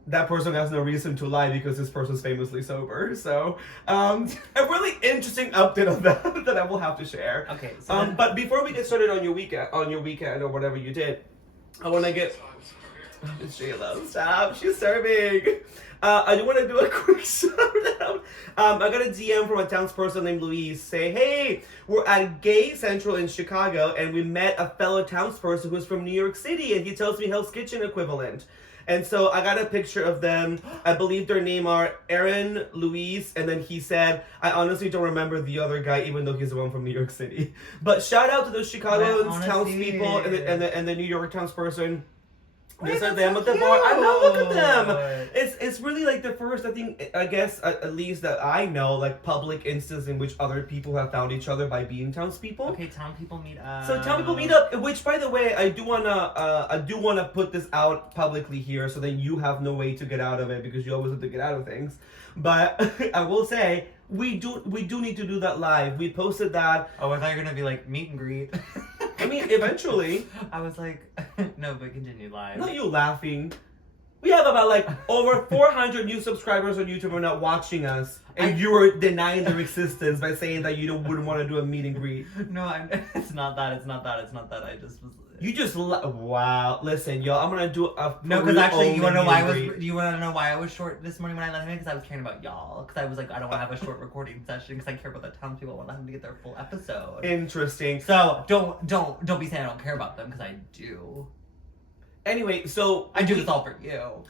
That person has no reason to lie because this person's famously sober. So, a really interesting update on that that I will have to share. Okay. So But before we get started on your weekend or whatever you did, I want to get. It's J-Lo. Stop. She's serving. I do want to do a quick shout out. I got a DM from a townsperson named Louise say, hey, we're at Gay Central in Chicago and we met a fellow townsperson who's from New York City and he tells me Hell's Kitchen equivalent. And so I got a picture of them. I believe their name are Aaron, Luis, and then he said, I honestly don't remember the other guy, even though he's the one from New York City. But shout out to the Chicagoans, townspeople, and the New York townsperson. These are them at the bar. I know, look at them. It's really like the first, I guess, at least that I know, like public instance in which other people have found each other by being townspeople. Okay, town people meet up. So town people meet up, which by the way, I do wanna put this out publicly here, so that you have no way to get out of it because you always have to get out of things. But I will say we do need to do that live. We posted that. Oh, I thought you were gonna be like meet and greet. I mean, eventually. I was like, no, but continue live. Not you laughing. We have about like over 400 new subscribers on YouTube who are not watching us, and you were denying their existence by saying that you wouldn't want to do a meet and greet. No, it's not that. It's not that. I just was. You just wow. Listen, y'all, I'm gonna do a no, because actually, you wanna know why I was short this morning when I let him in? Because I was caring about y'all. Because I was like, I don't want to have a short recording session because I care about the townspeople. I want them to get their full episode. Interesting. So don't be saying I don't care about them because I do. Anyway, so I do this all for you.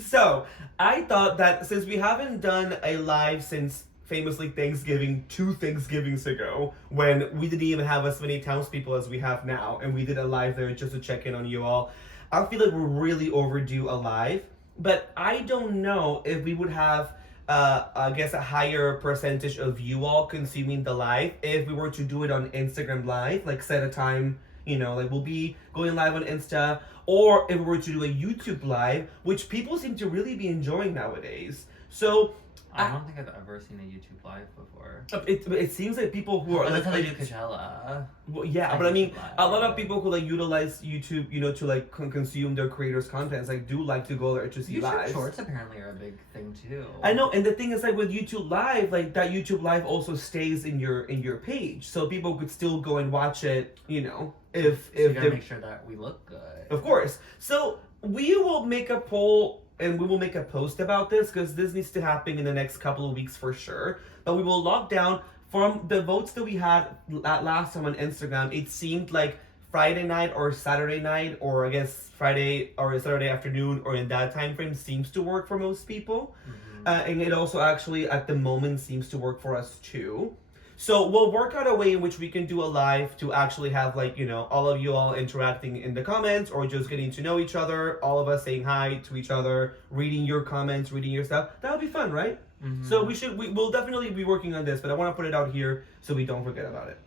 So I thought that since we haven't done a live since famously Thanksgiving 2 Thanksgivings ago, when we didn't even have as many townspeople as we have now, and we did a live there just to check in on you all, I feel like we're really overdue a live. But I don't know if we would have, I guess, a higher percentage of you all consuming the live if we were to do it on Instagram Live, like set a time, you know, like we'll be going live on Insta, or if we were to do a YouTube Live, which people seem to really be enjoying nowadays. So I don't think I've ever seen a YouTube Live before. It seems like people who are that's how like, they do Coachella. Well, yeah, but I mean, a lot of people who like utilize YouTube, you know, to like consume their creators' contents, like do like to go there to see YouTube live. Shorts apparently are a big thing too. I know, and the thing is, like with YouTube Live, like that YouTube Live also stays in your page, so people could still go and watch it, you know, if you gotta make sure that we look good. Of course. So we will make a poll. And we will make a post about this because this needs to happen in the next couple of weeks for sure. But we will lock down from the votes that we had last time on Instagram. It seemed like Friday night or Saturday night, or I guess Friday or Saturday afternoon, or in that time frame seems to work for most people. Mm-hmm. And it also actually at the moment seems to work for us too. So we'll work out a way in which we can do a live to actually have, like, you know, all of you all interacting in the comments or just getting to know each other, all of us saying hi to each other, reading your comments, reading your stuff. That would be fun, right? Mm-hmm. So we'll definitely be working on this, but I want to put it out here so we don't forget about it.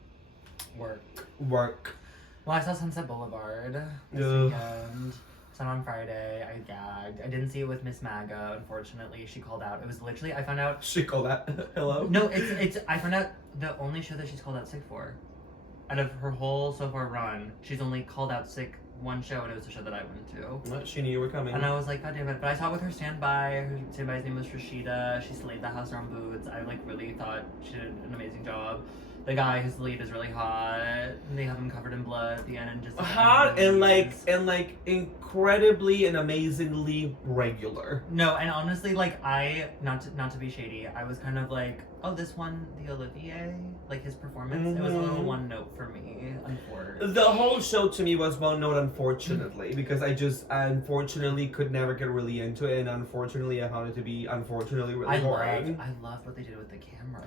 Work. Well, I saw Sunset Boulevard this weekend. On Friday, I gagged. I didn't see it with Miss Maga, unfortunately. She called out. It was literally, I found out... She called out? Hello? No, it's I found out the only show that she's called out sick for. Out of her whole so far run, she's only called out sick one show, and it was the show that I went to. Well, she knew you were coming. And I was like, God damn it. But I saw it with her standby. Her standby's name was Rashida. She slayed the house around boots. I really thought she did an amazing job. The guy who's the lead is really hot. And they have him covered in blood at the end and just hot and like incredibly and amazingly regular. No, and honestly, like not to be shady, I was kind of like, oh, this won the Olivier, like his performance. Mm-hmm. It was a little one note for me, unfortunately. The whole show to me was one note, unfortunately, because I unfortunately could never get really into it, and unfortunately I found it to be really boring. I loved what they did with the camera.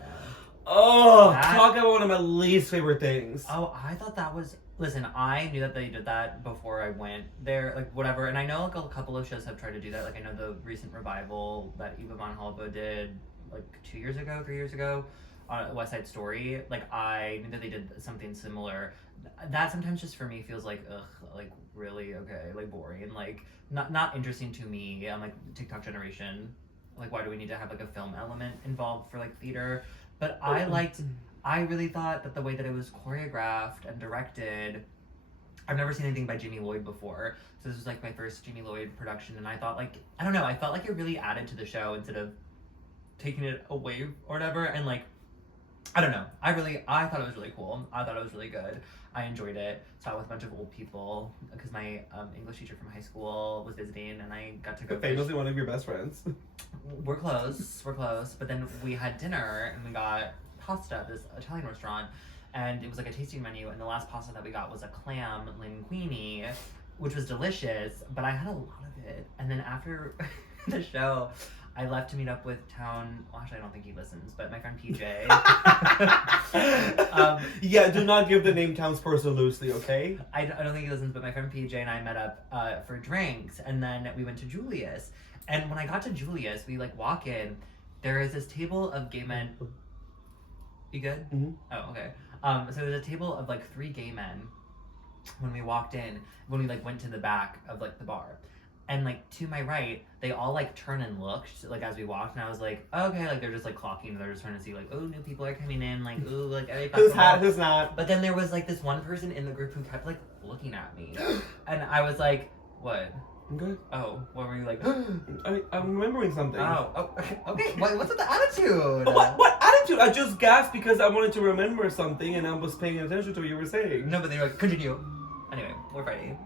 Oh, talk about one of my least favorite things. Oh, I thought that was... Listen, I knew that they did that before I went there, like, whatever. And I know, like, a couple of shows have tried to do that. Like, I know the recent revival that Eva Von Holbo did, like, 3 years ago, on West Side Story. Like, I knew that they did something similar. That sometimes just for me feels like, ugh, like, really, okay, like, boring. Like, not interesting to me. I'm, like, TikTok generation. Like, why do we need to have, like, a film element involved for, like, theater? But I really thought that the way that it was choreographed and directed, I've never seen anything by Jamie Lloyd before. So this was like my first Jamie Lloyd production, and I thought, like, I don't know, I felt like it really added to the show instead of taking it away or whatever. And like, I don't know. I thought it was really cool. I thought it was really good. I enjoyed it. Saw it with a bunch of old people because my English teacher from high school was visiting, and I got to go. Famously one of your best friends. We're close. But then we had dinner and we got pasta at this Italian restaurant, and it was like a tasting menu. And the last pasta that we got was a clam linguine, which was delicious. But I had a lot of it. And then after the show, I left to meet up with well, actually I don't think he listens, but my friend PJ. Yeah, do not give the name townsperson loosely, okay? I don't think he listens, but my friend PJ and I met up for drinks, and then we went to Julius. And when I got to Julius, we like walk in, there is this table of gay men. You good? Mm-hmm. Oh, okay. So there's a table of like 3 gay men when we walked in, when we like went to the back of like the bar. And like to my right, they all like turn and looked like as we walked, and I was like, oh, okay, like they're just like clocking, they're just trying to see like, oh, new people are coming in, like, ooh, like who's hot, who's not. But then there was like this one person in the group who kept like looking at me, and I was like, what? I'm good. Oh, what were you like? I'm remembering something. Oh, okay. What's with the attitude? What attitude? I just gasped because I wanted to remember something and I was paying attention to what you were saying. No, but they were like, continue. Anyway, we're fighting.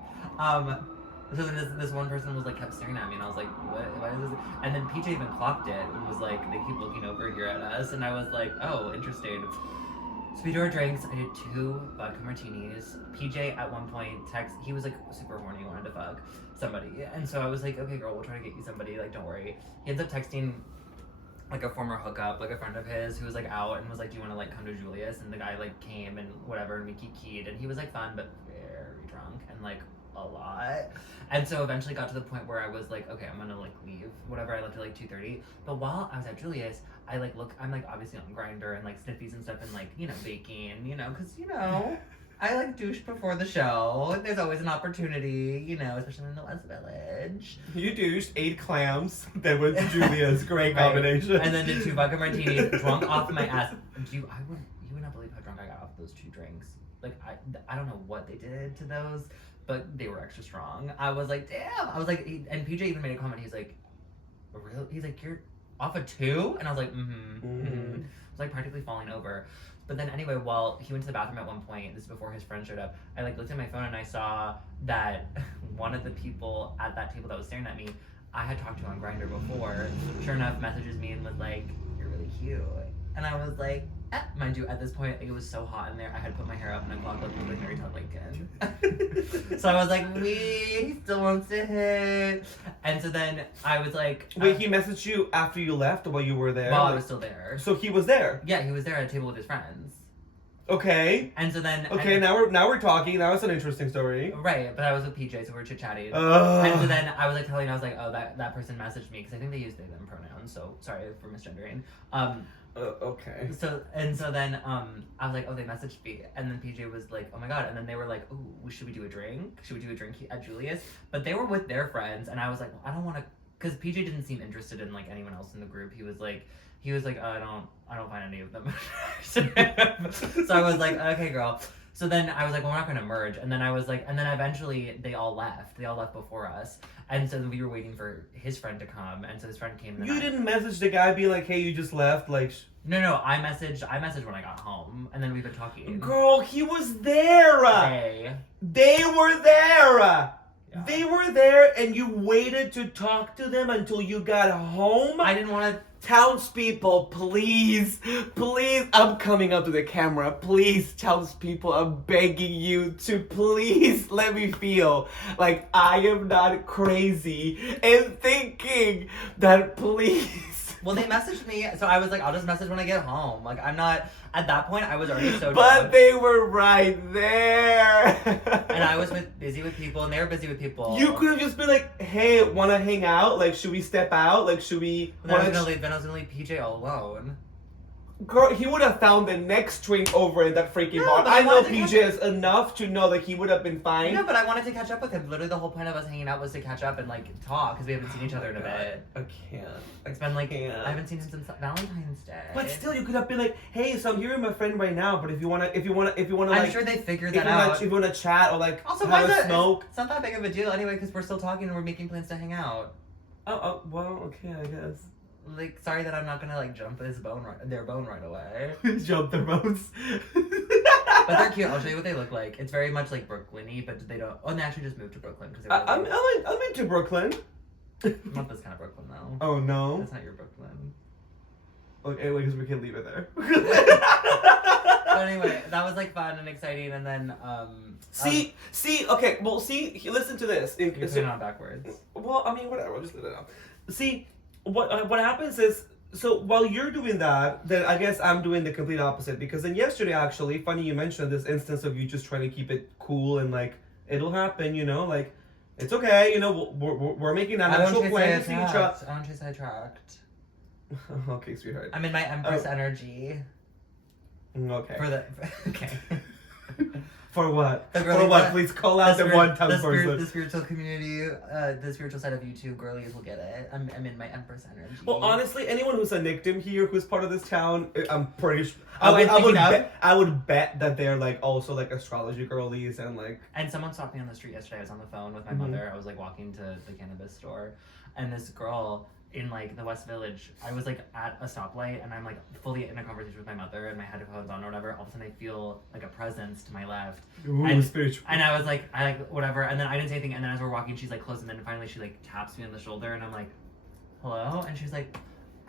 So then this one person was like kept staring at me, and I was like, what? Why is this? And then PJ even clocked it and was like, they keep looking over here at us, and I was like, oh, interesting. So we do our drinks. I did 2 vodka martinis. PJ at one point he was like super horny, wanted to fuck somebody, and so I was like, okay, girl, we'll try to get you somebody. Like, don't worry. He ends up texting like a former hookup, like a friend of his who was like out and was like, do you want to like come to Julius? And the guy like came and whatever, and we keyed, and he was like fun but very drunk and like a lot. And so eventually got to the point where I was like, okay, I'm gonna like leave, whatever. I left at like 2:30. But while I was at Julius, I like I'm like obviously on Grindr and like sniffies and stuff, and like, you know, baking, you know, because you know I like douche before the show. There's always an opportunity, you know, especially in the West Village. You douched 8 clams, then went to Julia's. Great Right. combination. And then did 2 vodka martinis, drunk off my ass. You would not believe how drunk I got off those 2 drinks. Like I don't know what they did to those, but they were extra strong. I was like, damn. I was like, and PJ even made a comment. He's like, real? He's like, you're off of 2? And I was like, I was like practically falling over. But then anyway, while he went to the bathroom at one point, this is before his friend showed up, I like looked at my phone and I saw that one of the people at that table that was staring at me, I had talked to on Grindr before. Sure enough, messages me and was like, you're really cute. And I was like, mind you, at this point, it was so hot in there, I had put my hair up and I clocked up like Mary Todd Lincoln. So I was like, he still wants to hit. And so then I was like... Wait, he messaged you after you left or while you were there? While I was still there. So he was there? Yeah, he was there at a table with his friends. Okay. And so then... Okay, now we're talking. That was an interesting story. Right, but I was with PJ, so we were chit-chatting. And so then I was like telling, I was like, oh, that person messaged me, because I think they use they, them pronouns, so sorry for misgendering. Okay. So then I was like, oh, they messaged me, and then PJ was like, oh my god, and then they were like, oh, should we do a drink? Should we do a drink at Julius? But they were with their friends, and I was like, well, I don't want to, because PJ didn't seem interested in like anyone else in the group. He was like, oh, I don't find any of them. So I was like, okay, girl. So then I was like, well, we're not going to merge. And then I was like, and then eventually they all left. They all left before us. And so we were waiting for his friend to come. And so his friend came. And you didn't message the guy, be like, hey, you just left? Like, No, I messaged when I got home. And then we've been talking. Girl, he was there. Hey. They were there. Yeah. They were there and you waited to talk to them until you got home? I didn't want to. Townspeople, please, I'm coming up to the camera. Please, townspeople, I'm begging you to please let me feel like I am not crazy and thinking that please. Well, they messaged me, so I was like, I'll just message when I get home. Like, I'm not, at that point, I was already so But drunk. they were right there. And I was busy with people, and they were busy with people. You could have just been like, hey, wanna hang out? Like, should we step out? Like, should we... Then I was gonna leave PJ all alone. Girl, he would have found the next drink over in that freaking bar. but I know wanted to PJ is enough to know that he would have been fine. No, but I wanted to catch up with him. Literally, the whole point of us hanging out was to catch up and like talk, because we haven't seen each other in a bit. I can't. It's been like can't. I haven't seen him since Valentine's Day. But still, you could have been like, "Hey, so I'm here with my friend right now. But if you wanna, I'm like, sure they figured if that out. if you wanna chat or like Also, have a smoke." It's not that big of a deal anyway, because we're still talking and we're making plans to hang out. Oh, well, okay, I guess. like, sorry that I'm not gonna like jump their bone right away. Jump their bones. But they're cute. I'll show you what they look like. It's very much like Brooklyn-y, but they don't. Oh, and they actually just moved to Brooklyn because I'm into Brooklyn. not this kind of Brooklyn though. Oh no. That's not your Brooklyn. Okay, because we can leave it there. But anyway, that was like fun and exciting, and then listen to this. you're putting it on backwards. Well, I mean, whatever. I'll just let it out. See, what happens is, so while you're doing that, then I guess I'm doing the complete opposite. Because then yesterday, actually, funny you mentioned this instance of you just trying to keep it cool and like it'll happen, you know, like it's okay, you know, we're making that actual plan to see each other. I don't chase sidetracked. Okay, sweetheart. I'm in my Empress energy. Okay. Okay. For what? The For girly- what? Please call out the one-time person. The spiritual community, the spiritual side of YouTube girlies will get it. I'm in my Empress energy. Well, honestly, anyone who's a nickdom here who's part of this town, I'm pretty sure. Oh, I would bet that they're like also like astrology girlies and like. And someone stopped me on the street yesterday. I was on the phone with my mother. I was like walking to the cannabis store, and this girl in like the West Village, I was like at a stoplight and I'm like fully in a conversation with my mother and my headphones on or whatever. All of a sudden I feel like a presence to my left. Ooh, spiritual. And I was like, whatever. And then I didn't say anything. And then as we're walking, she's like close. And then finally she like taps me on the shoulder and I'm like, hello? And she's like,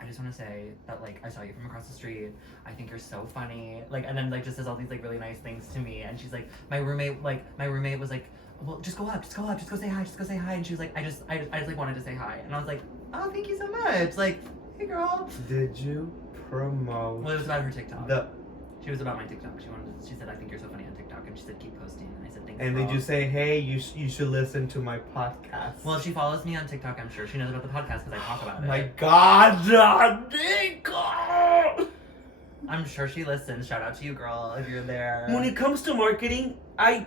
I just want to say that like I saw you from across the street. I think you're so funny. Like, and then like just says all these like really nice things to me. And she's like, my roommate was like, well, just go say hi. And she was like, I just like wanted to say hi. And I was like, oh, thank you so much. Like, hey girl. Did you promote? Well, it was about her TikTok. She was about my TikTok. She said, I think you're so funny on TikTok. And she said, keep posting. And I said, thanks. And girl. did you say, hey, you should listen to my podcast? Well, if she follows me on TikTok, I'm sure she knows about the podcast because I talk about it. My God, Nico! I'm sure she listens. Shout out to you, girl, if you're there. When it comes to marketing, I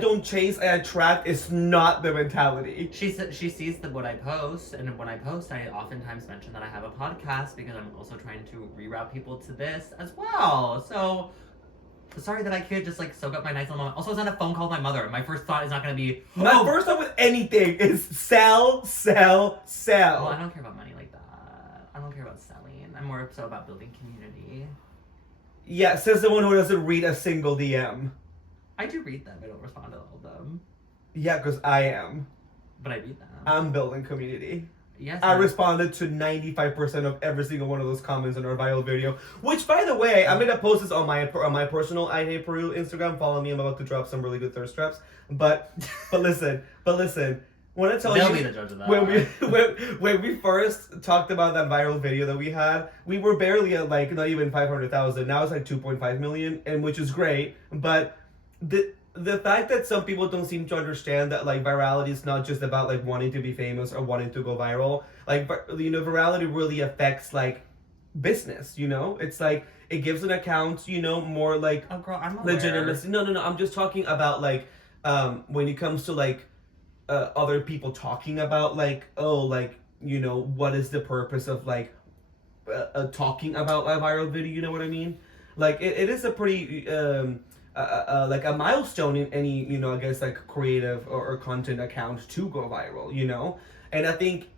don't chase, I attract. It's not the mentality. She sees what I post, and when I post, I oftentimes mention that I have a podcast because I'm also trying to reroute people to this as well. So, sorry that I can't just like soak up my nice little moment. Also, I was on a phone call with my mother. My first thought is not going to be My first thought with anything is sell. Well, I don't care about money like that. I don't care about selling. I'm more so about building community. Yeah, says the one who doesn't read a single DM. I do read them. I don't respond to all of them. Yeah, because I am. But I read them. I'm building community. Yes. I responded to 95% of every single one of those comments on our viral video. Which, by the way, I'm gonna post this on my personal I Hate Peru Instagram. Follow me. I'm about to drop some really good thirst traps. But listen. When I tell They'll you, be the judge of that. when we first talked about that viral video that we had, we were barely at like not even 500,000. Now it's like 2.5 million, and which is great. But the fact that some people don't seem to understand that like virality is not just about like wanting to be famous or wanting to go viral. Like, you know, virality really affects like business. You know, it's like it gives an account, you know, more like oh girl, I'm aware. legitimacy. No. I'm just talking about like when it comes to like other people talking about like, oh, like, you know, what is the purpose of like talking about a viral video? You know what I mean? Like it is a pretty like a milestone in any, you know, I guess like creative or content account to go viral, you know? And I think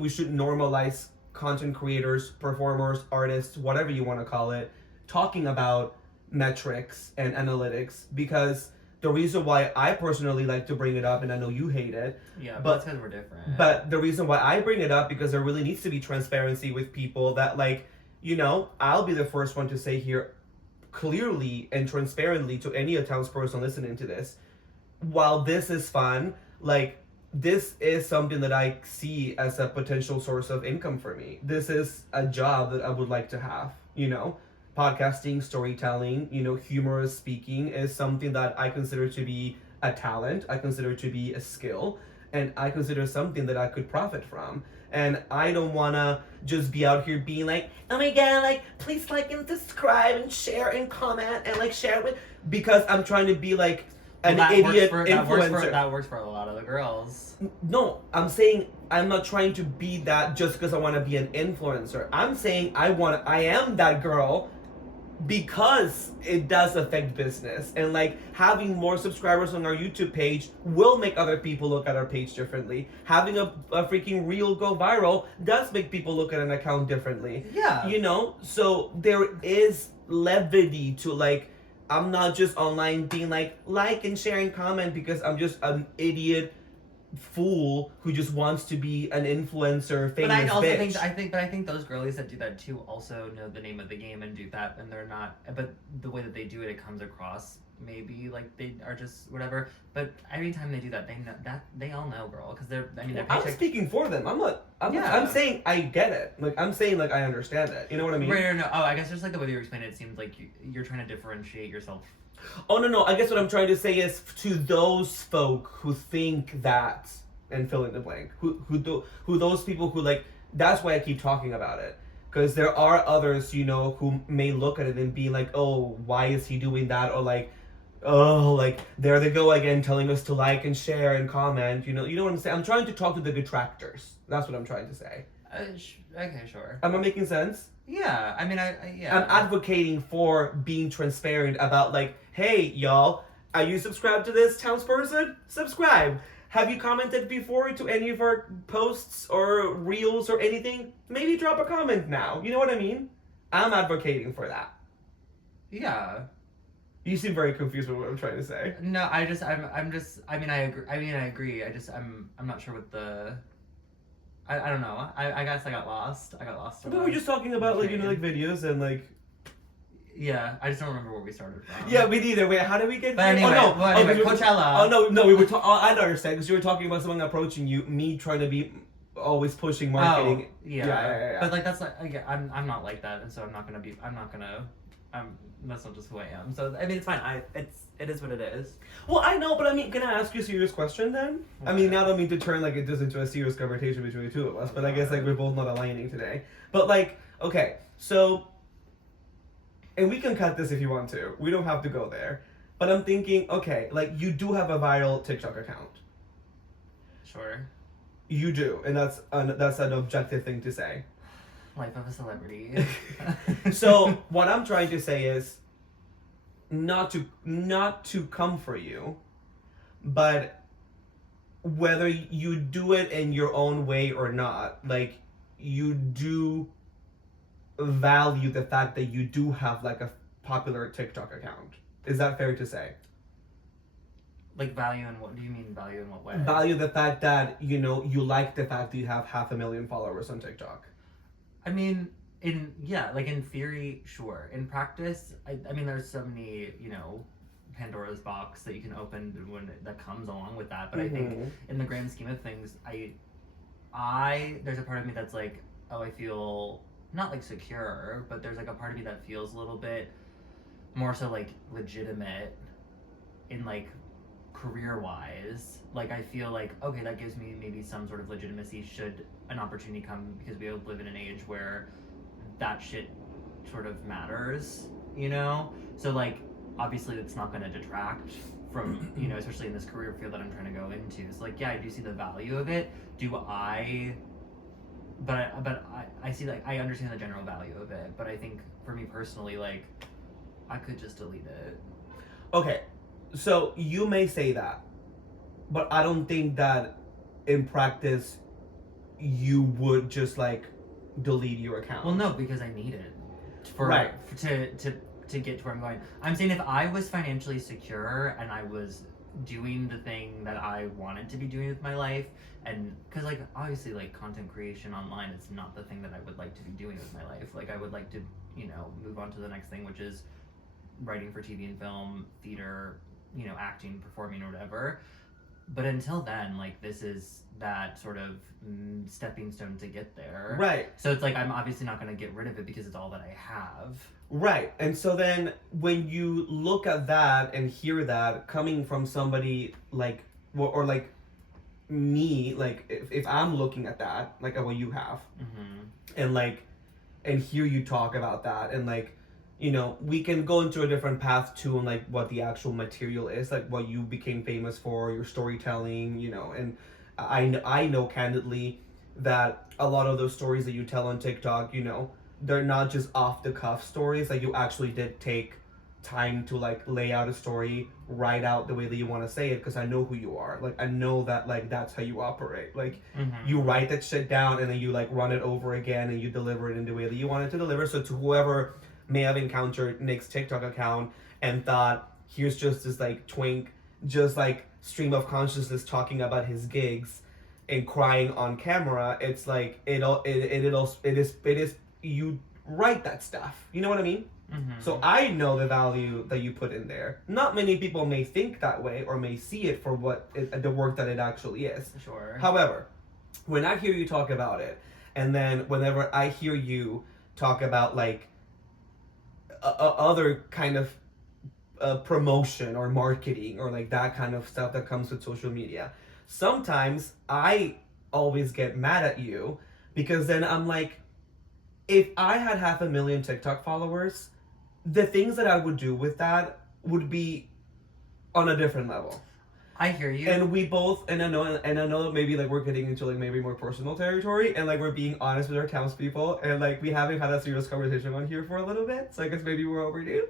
we should normalize content creators, performers, artists, whatever you want to call it, talking about metrics and analytics, because the reason why I personally like to bring it up, and I know you hate it. Yeah, but that's because we're different. But the reason why I bring it up, because there really needs to be transparency with people that like, you know, I'll be the first one to say here clearly and transparently to any townsperson listening to this, while this is fun, like this is something that I see as a potential source of income for me. This is a job that I would like to have, you know. Podcasting, storytelling, you know, humorous speaking is something that I consider to be a talent. I consider to be a skill, and I consider something that I could profit from. And I don't want to just be out here being like, oh my God, like, please like and subscribe and share and comment and like share it with, because I'm trying to be like an idiot influencer. That works for a lot of the girls. No, I'm saying I'm not trying to be that just because I want to be an influencer. I'm saying I am that girl because it does affect business, and like having more subscribers on our YouTube page will make other people look at our page differently. Having a freaking reel go viral does make people look at an account differently. Yeah. You know, so there is levity to like, I'm not just online being like and share and comment because I'm just an idiot fool who just wants to be an influencer, famous But I also bitch. think I think those girlies that do that too also know the name of the game and do that, and they're not. But the way that they do it, it comes across maybe like they are just whatever. But every time they do that, they know that they all know, girl, because they're. I mean, their I'm paycheck. speaking for them. I'm Yeah. saying I get it. Like I'm saying like I understand it. You know what I mean? Right, no. Oh, I guess just like the way you explained it, it seems like you're trying to differentiate yourself. Oh no. I guess what I'm trying to say is to those folk who think that, and fill in the blank, who those people who like. That's why I keep talking about it, because there are others, you know, who may look at it and be like, oh, why is he doing that, or like, oh, like there they go again telling us to like and share and comment. You know what I'm saying? I'm trying to talk to the detractors. That's what I'm trying to say. Okay, sure. Am I making sense? Yeah, I mean, yeah. I'm advocating for being transparent about like, hey, y'all, are you subscribed to this townsperson? Subscribe. Have you commented before to any of our posts or reels or anything? Maybe drop a comment now. You know what I mean? I'm advocating for that. Yeah. You seem very confused with what I'm trying to say. No, I'm just. I mean, I agree. I'm not sure what the. I don't know. I guess I got lost. But we're just talking about like, you know, like videos and like. Yeah, I just don't remember where we started from. Yeah, me neither. Wait, how did we get? But anyway, oh no, anyway, Coachella. Oh no, we were. I don't understand, because you were talking about someone approaching you, me trying to be always pushing marketing. Oh, yeah. But like that's like I'm not like that, and so I'm not gonna. That's not just who I am. So I mean, it's fine. It is what it is. Well, I know, but I mean, can I ask you a serious question then? I mean, I don't mean to turn like it just into a serious conversation between the two of us, but I guess like we're both not aligning today. But like, okay, so, and we can cut this if you want to. We don't have to go there. But I'm thinking, okay, like you do have a viral TikTok account. Sure. You do, and that's an objective thing to say. Life of a celebrity. So what I'm trying to say is not to come for you, but whether you do it in your own way or not, like you do value the fact that you do have like a popular TikTok account. Is that fair to say? Like value in what do you mean value in what way? Value the fact that, you know, you like the fact that you have 500,000 followers on TikTok. I mean, in theory, sure. In practice, I mean, there's so many, you know, Pandora's box that you can open that comes along with that. But I think in the grand scheme of things, there's a part of me that's like, oh, I feel not like secure, but there's like a part of me that feels a little bit more so like legitimate in like career-wise. Like I feel like, okay, that gives me maybe some sort of legitimacy should an opportunity come, because we live in an age where that shit sort of matters, you know? So like obviously it's not going to detract from, you know, especially in this career field that I'm trying to go into. So like, yeah, I do see the value of it. But I see, like, I understand the general value of it, but I think for me personally, like, I could just delete it. Okay, so you may say that, but I don't think that in practice you would just like delete your account. Well, no, because I need it to get to where I'm going. I'm saying if I was financially secure and I was doing the thing that I wanted to be doing with my life, and because like obviously like content creation online is not the thing that I would like to be doing with my life. Like I would like to, you know, move on to the next thing, which is writing for TV and film, theater, you know, acting, performing, or whatever. But until then, like this is that sort of stepping stone to get there. Right. So it's like I'm obviously not going to get rid of it because it's all that I have. Right. And so then when you look at that and hear that coming from somebody like, or like me, like if I'm looking at that, like at what you have, and like, and hear you talk about that, and like, you know, we can go into a different path too, and like what the actual material is, like what you became famous for, your storytelling, you know, and I know candidly that a lot of those stories that you tell on TikTok, you know, they're not just off the cuff stories. Like you actually did take time to like lay out a story, write out the way that you want to say it, because I know who you are. Like I know that like that's how you operate. Like you write that shit down and then you like run it over again and you deliver it in the way that you want it to deliver. So to whoever may have encountered Nick's TikTok account and thought, here's just this like twink, just like stream of consciousness talking about his gigs and crying on camera, it's like it is you write that stuff. You know what I mean? So I know the value that you put in there. Not many people may think that way or may see it for the work that it actually is. Sure. However, when I hear you talk about it, and then whenever I hear you talk about like other kind of promotion or marketing or like that kind of stuff that comes with social media, sometimes I always get mad at you because then I'm like, if I had 500,000 TikTok followers, the things that I would do with that would be on a different level. I hear you. And we both, and I know that maybe like we're getting into like maybe more personal territory, and like we're being honest with our townspeople, and like we haven't had a serious conversation on here for a little bit, so I guess maybe we're overdue.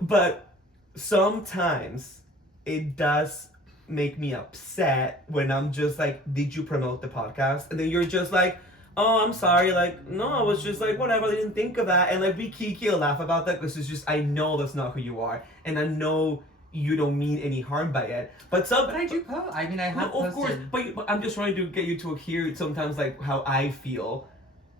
But sometimes it does make me upset when I'm just like, did you promote the podcast? And then you're just like, oh, I'm sorry, like, no, I was just like, whatever, I didn't think of that. And like, we kiki and laugh about that because it's just, I know that's not who you are. And I know you don't mean any harm by it. But I do post. I mean, I have posted. Of course, but I'm just trying to get you to hear sometimes like how I feel.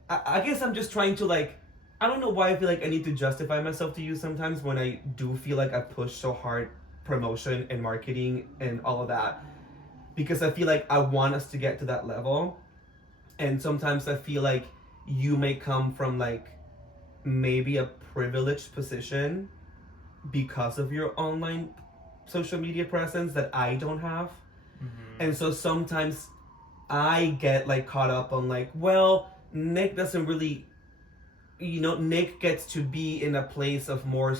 I guess I'm just trying to like, I don't know why I feel like I need to justify myself to you sometimes when I do feel like I push so hard promotion and marketing and all of that. Because I feel like I want us to get to that level. And sometimes I feel like you may come from like maybe a privileged position because of your online social media presence that I don't have. And so sometimes I get like caught up on like, well, Nick doesn't really, Nick gets to be in a place of more,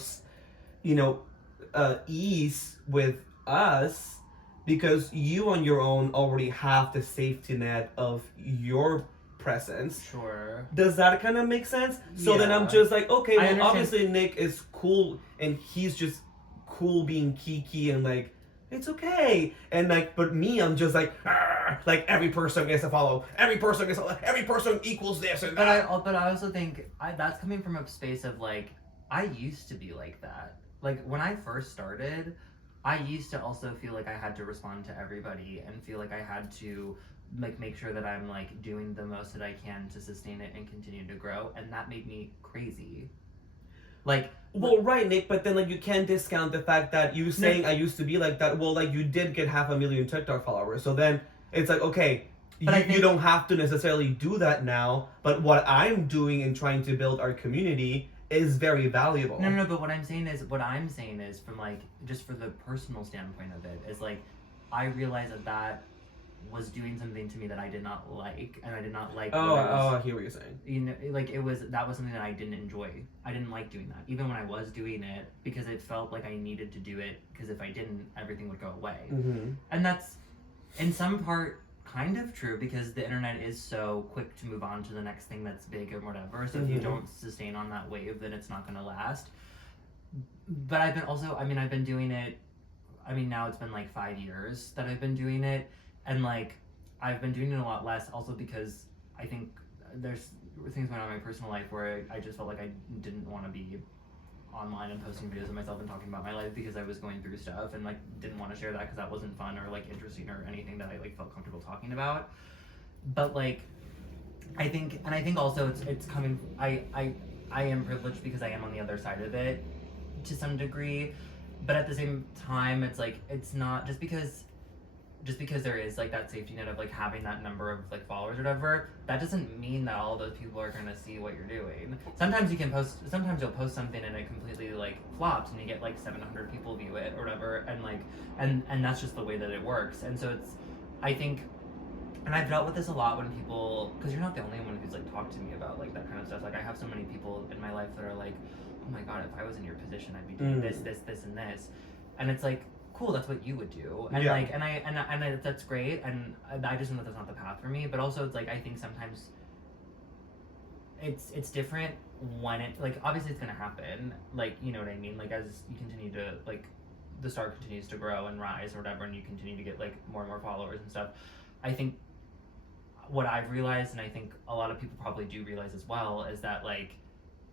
ease with us because you on your own already have the safety net of your presence. Sure. Does that kind of make sense? So then I'm just like, okay, well, obviously Nick is cool and he's just cool being kiki and like, it's okay. And like, but me, I'm just like every person gets to follow. Every person equals this and that. But I also think that's coming from a space of like, I used to be like that. Like when I first started, I used to also feel like I had to respond to everybody and feel like I had to make sure that I'm like doing the most that I can to sustain it and continue to grow, and that made me crazy. Like, well, right, Nick, but then like you can't discount the fact that you saying I used to be like that. Well, like you did get 500,000 TikTok followers, so then it's like, okay, you don't have to necessarily do that now. But what I'm doing and trying to build our community is very valuable. No, but what I'm saying is from like, just for the personal standpoint of it, is like, I realized that was doing something to me that I did not like, and I did not like. I hear what you're saying. Like that was something that I didn't enjoy. I didn't like doing that, even when I was doing it, because it felt like I needed to do it, because if I didn't, everything would go away. And that's, in some part, kind of true, because the internet is so quick to move on to the next thing that's big or whatever. So if you don't sustain on that wave, then it's not going to last. But I've been doing it. I mean, now it's been like 5 years that I've been doing it, and like I've been doing it a lot less. Also because I think there's things going on in my personal life where I just felt like I didn't want to be online and posting videos of myself and talking about my life because I was going through stuff and like didn't want to share that because that wasn't fun or like interesting or anything that I like felt comfortable talking about. But like I think also it's coming, I am privileged because I am on the other side of it to some degree, but at the same time it's like, it's not just because there is like that safety net of like having that number of like followers or whatever, that doesn't mean that all those people are gonna see what you're doing. Sometimes you'll post something and it completely like flops and you get like 700 people view it or whatever, and like and that's just the way that it works. And so it's, I think, and I've dealt with this a lot when people, because you're not the only one who's like talked to me about like that kind of stuff. Like I have so many people in my life that are like, oh my god, if I was in your position I'd be doing this and this, and it's like, cool, that's what you would do, and like, and I that's great, and I just know that that's not the path for me. But also, it's like, I think sometimes it's different when it, like, obviously it's gonna happen, like, you know what I mean, like, as you continue to, like, the star continues to grow and rise or whatever, and you continue to get, like, more and more followers and stuff. I think what I've realized, and I think a lot of people probably do realize as well, is that, like,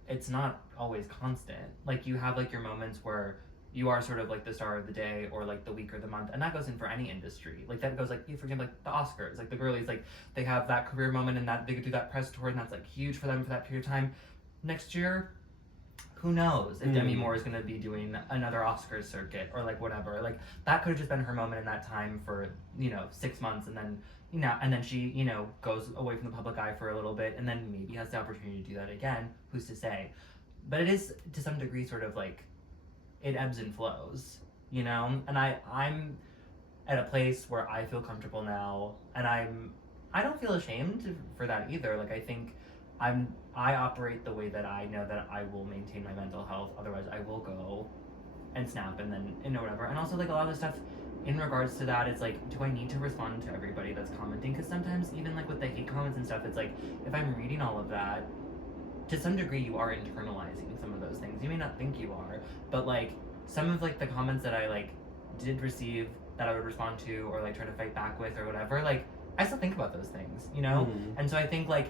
it's not always constant. Like, you have, like, your moments where you are sort of, like, the star of the day or, like, the week or the month, and that goes in for any industry. Like, that goes, like, for example, like, the Oscars, like, the girlies, like, they have that career moment and that they could do that press tour, and that's, like, huge for them for that period of time. Next year, who knows if Demi Moore is going to be doing another Oscars circuit or, like, whatever. Like, that could have just been her moment in that time for, 6 months, and then, and then she, goes away from the public eye for a little bit, and then maybe has the opportunity to do that again. Who's to say? But it is, to some degree, sort of, like, it ebbs and flows, and I'm at a place where I feel comfortable now, and I don't feel ashamed for that either. Like, I think I operate the way that I know that I will maintain my mental health. Otherwise, I will go and snap and then, whatever. And also, like, a lot of the stuff in regards to that is, like, do I need to respond to everybody that's commenting? Because sometimes, even, like, with the hate comments and stuff, it's like, if I'm reading all of that, to some degree, you are internalizing some of those things. You may not think you are, but, like, some of, like, the comments that I, like, did receive that I would respond to or, like, try to fight back with or whatever, like, I still think about those things, And so I think, like,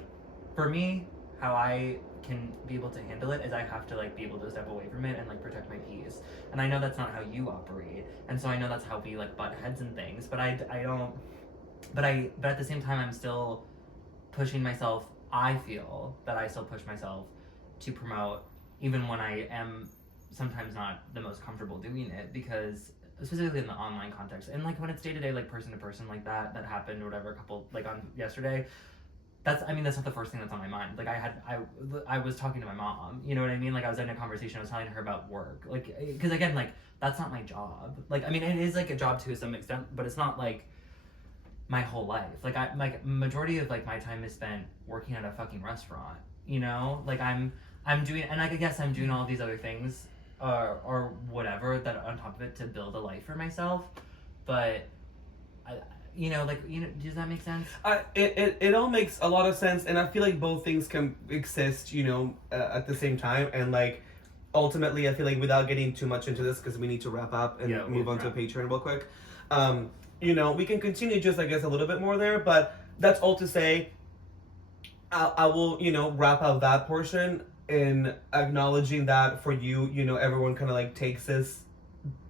for me, how I can be able to handle it is I have to, like, be able to step away from it and, like, protect my peace. And I know that's not how you operate, and so I know that's how we, like, butt heads and things, but I don't, but at the same time, I'm still pushing myself. I feel that I still push myself to promote, even when I am sometimes not the most comfortable doing it, because specifically in the online context, and, like, when it's day-to-day, like, person to person, like, that happened or whatever, a couple, like, on yesterday, that's not the first thing that's on my mind. Like, I was talking to my mom, you know what I mean? Like, I was in a conversation, I was telling her about work, like, because, again, like, that's not my job. Like, I mean, it is, like, a job to some extent, but it's not, like, my whole life. Like, majority of, like, my time is spent working at a fucking restaurant, Like, I'm doing, and, like, I guess I'm doing all these other things, or whatever, that on top of it to build a life for myself, but does that make sense? It all makes a lot of sense, and I feel like both things can exist, at the same time, and, like, ultimately, I feel like, without getting too much into this, because we need to wrap up and move on to Patreon real quick, we can continue just, I guess, a little bit more there, but that's all to say, I will, wrap up that portion in acknowledging that for you, everyone kind of, like, takes this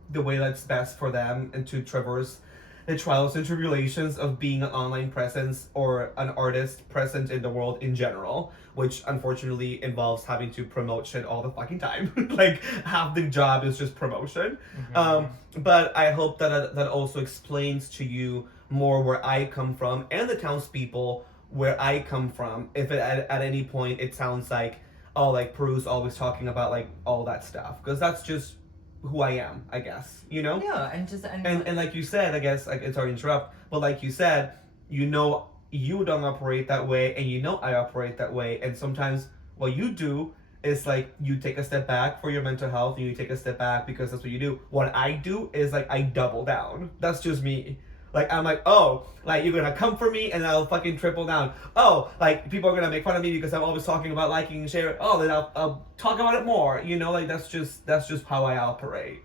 the way that's best for them and to traverse the trials and tribulations of being an online presence or an artist present in the world in general, which unfortunately involves having to promote shit all the fucking time. Like, half the job is just promotion. But I hope that that also explains to you more where I come from and the townspeople where I come from. If at any point it sounds like, oh, like, Peru's always talking about, like, all that stuff, because that's just who I am, I guess, Yeah, and like you said, I guess, like, sorry to interrupt, but like you said, you don't operate that way, and I operate that way, and sometimes what you do is, like, you take a step back for your mental health, and you take a step back because that's what you do. What I do is, like, I double down. That's just me. Like, I'm like, oh, like, you're gonna come for me, and I'll fucking triple down. Oh, like, people are gonna make fun of me because I'm always talking about liking and sharing. Oh, then I'll talk about it more. Like, that's just how I operate.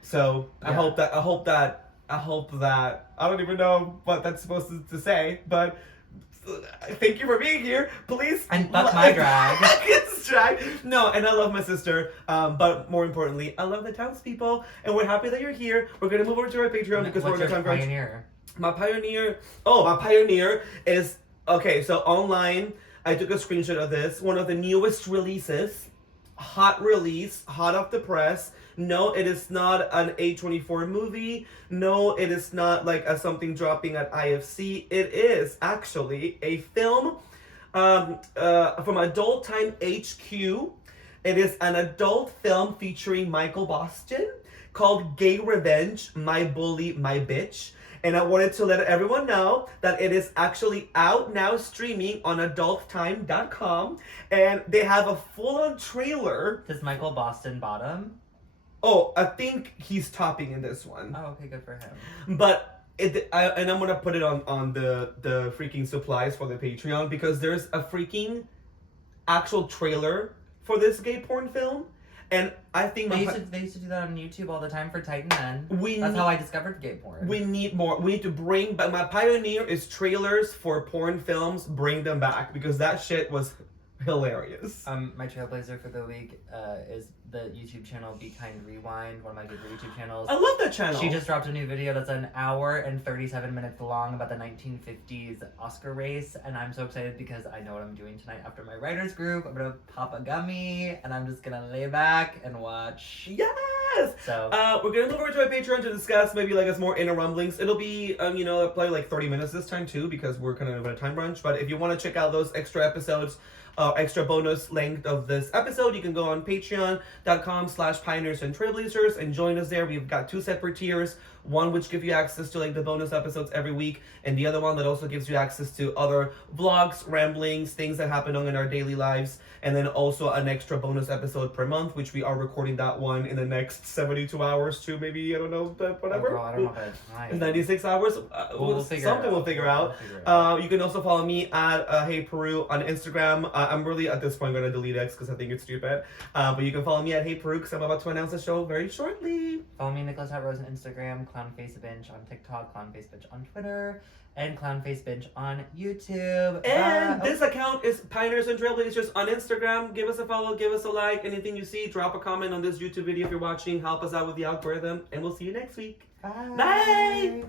So yeah. I hope that I don't even know what that's supposed to say, but thank you for being here. Please. And fuck my drag. It's drag. No, and I love my sister. But more importantly, I love the townspeople, and we're happy that you're here. We're gonna move over to our Patreon because we're gonna pioneer. My pioneer is okay. So online, I took a screenshot of this. One of the newest releases, hot release, hot off the press. No, it is not an A24 movie. No, it is not like something dropping at IFC. It is actually a film from Adult Time HQ. It is an adult film featuring Michael Boston called Gay Revenge, My Bully, My Bitch. And I wanted to let everyone know that it is actually out now, streaming on adulttime.com. And they have a full-on trailer. Does Michael Boston bottom? Oh, I think he's topping in this one. Oh, okay, good for him. But and I'm gonna put it on the freaking supplies for the Patreon, because there's a freaking actual trailer for this gay porn film, and I think They used to do that on YouTube all the time for Titan Men. That's how I discovered gay porn. We need more. We need to bring. But my pioneer is trailers for porn films. Bring them back because that shit was hilarious. My trailblazer for the week is the YouTube channel Be Kind Rewind, one of my favorite YouTube channels. I love that channel. She just dropped a new video that's an hour and 37 minutes long about the 1950s Oscar race, and I'm so excited because I know what I'm doing tonight after my writers group. I'm gonna pop a gummy, and I'm just gonna lay back and watch. Yes. So we're gonna move over to our Patreon to discuss maybe like us more inner rumblings. It'll be probably like 30 minutes this time too because we're kind of in a time crunch. But if you want to check out those extra episodes. Extra bonus length of this episode, you can go on patreon.com/pioneers and trailblazers and join us there. We've got 2 separate tiers, one which gives you access to like the bonus episodes every week, and the other one that also gives you access to other vlogs, ramblings, things that happen on in our daily lives, and then also an extra bonus episode per month, which we are recording that one in the next 72 hours to maybe, I don't know, whatever. Oh, girl, I don't know if it's 96 hours. We'll figure it out. We'll figure out. You can also follow me at Hey Peru on Instagram. I'm really at this point going to delete X because I think it's stupid. But you can follow me at Hey Peru because I'm about to announce a show very shortly. Follow me, Nicholas.Rose on Instagram, ClownFaceBinge on TikTok, ClownFaceBinge on Twitter, and ClownFaceBinge on YouTube. And this account is Pioneers and Trailblazers on Instagram. Give us a follow, give us a like. Anything you see, drop a comment on this YouTube video if you're watching. Help us out with the algorithm, and we'll see you next week. Bye. Bye.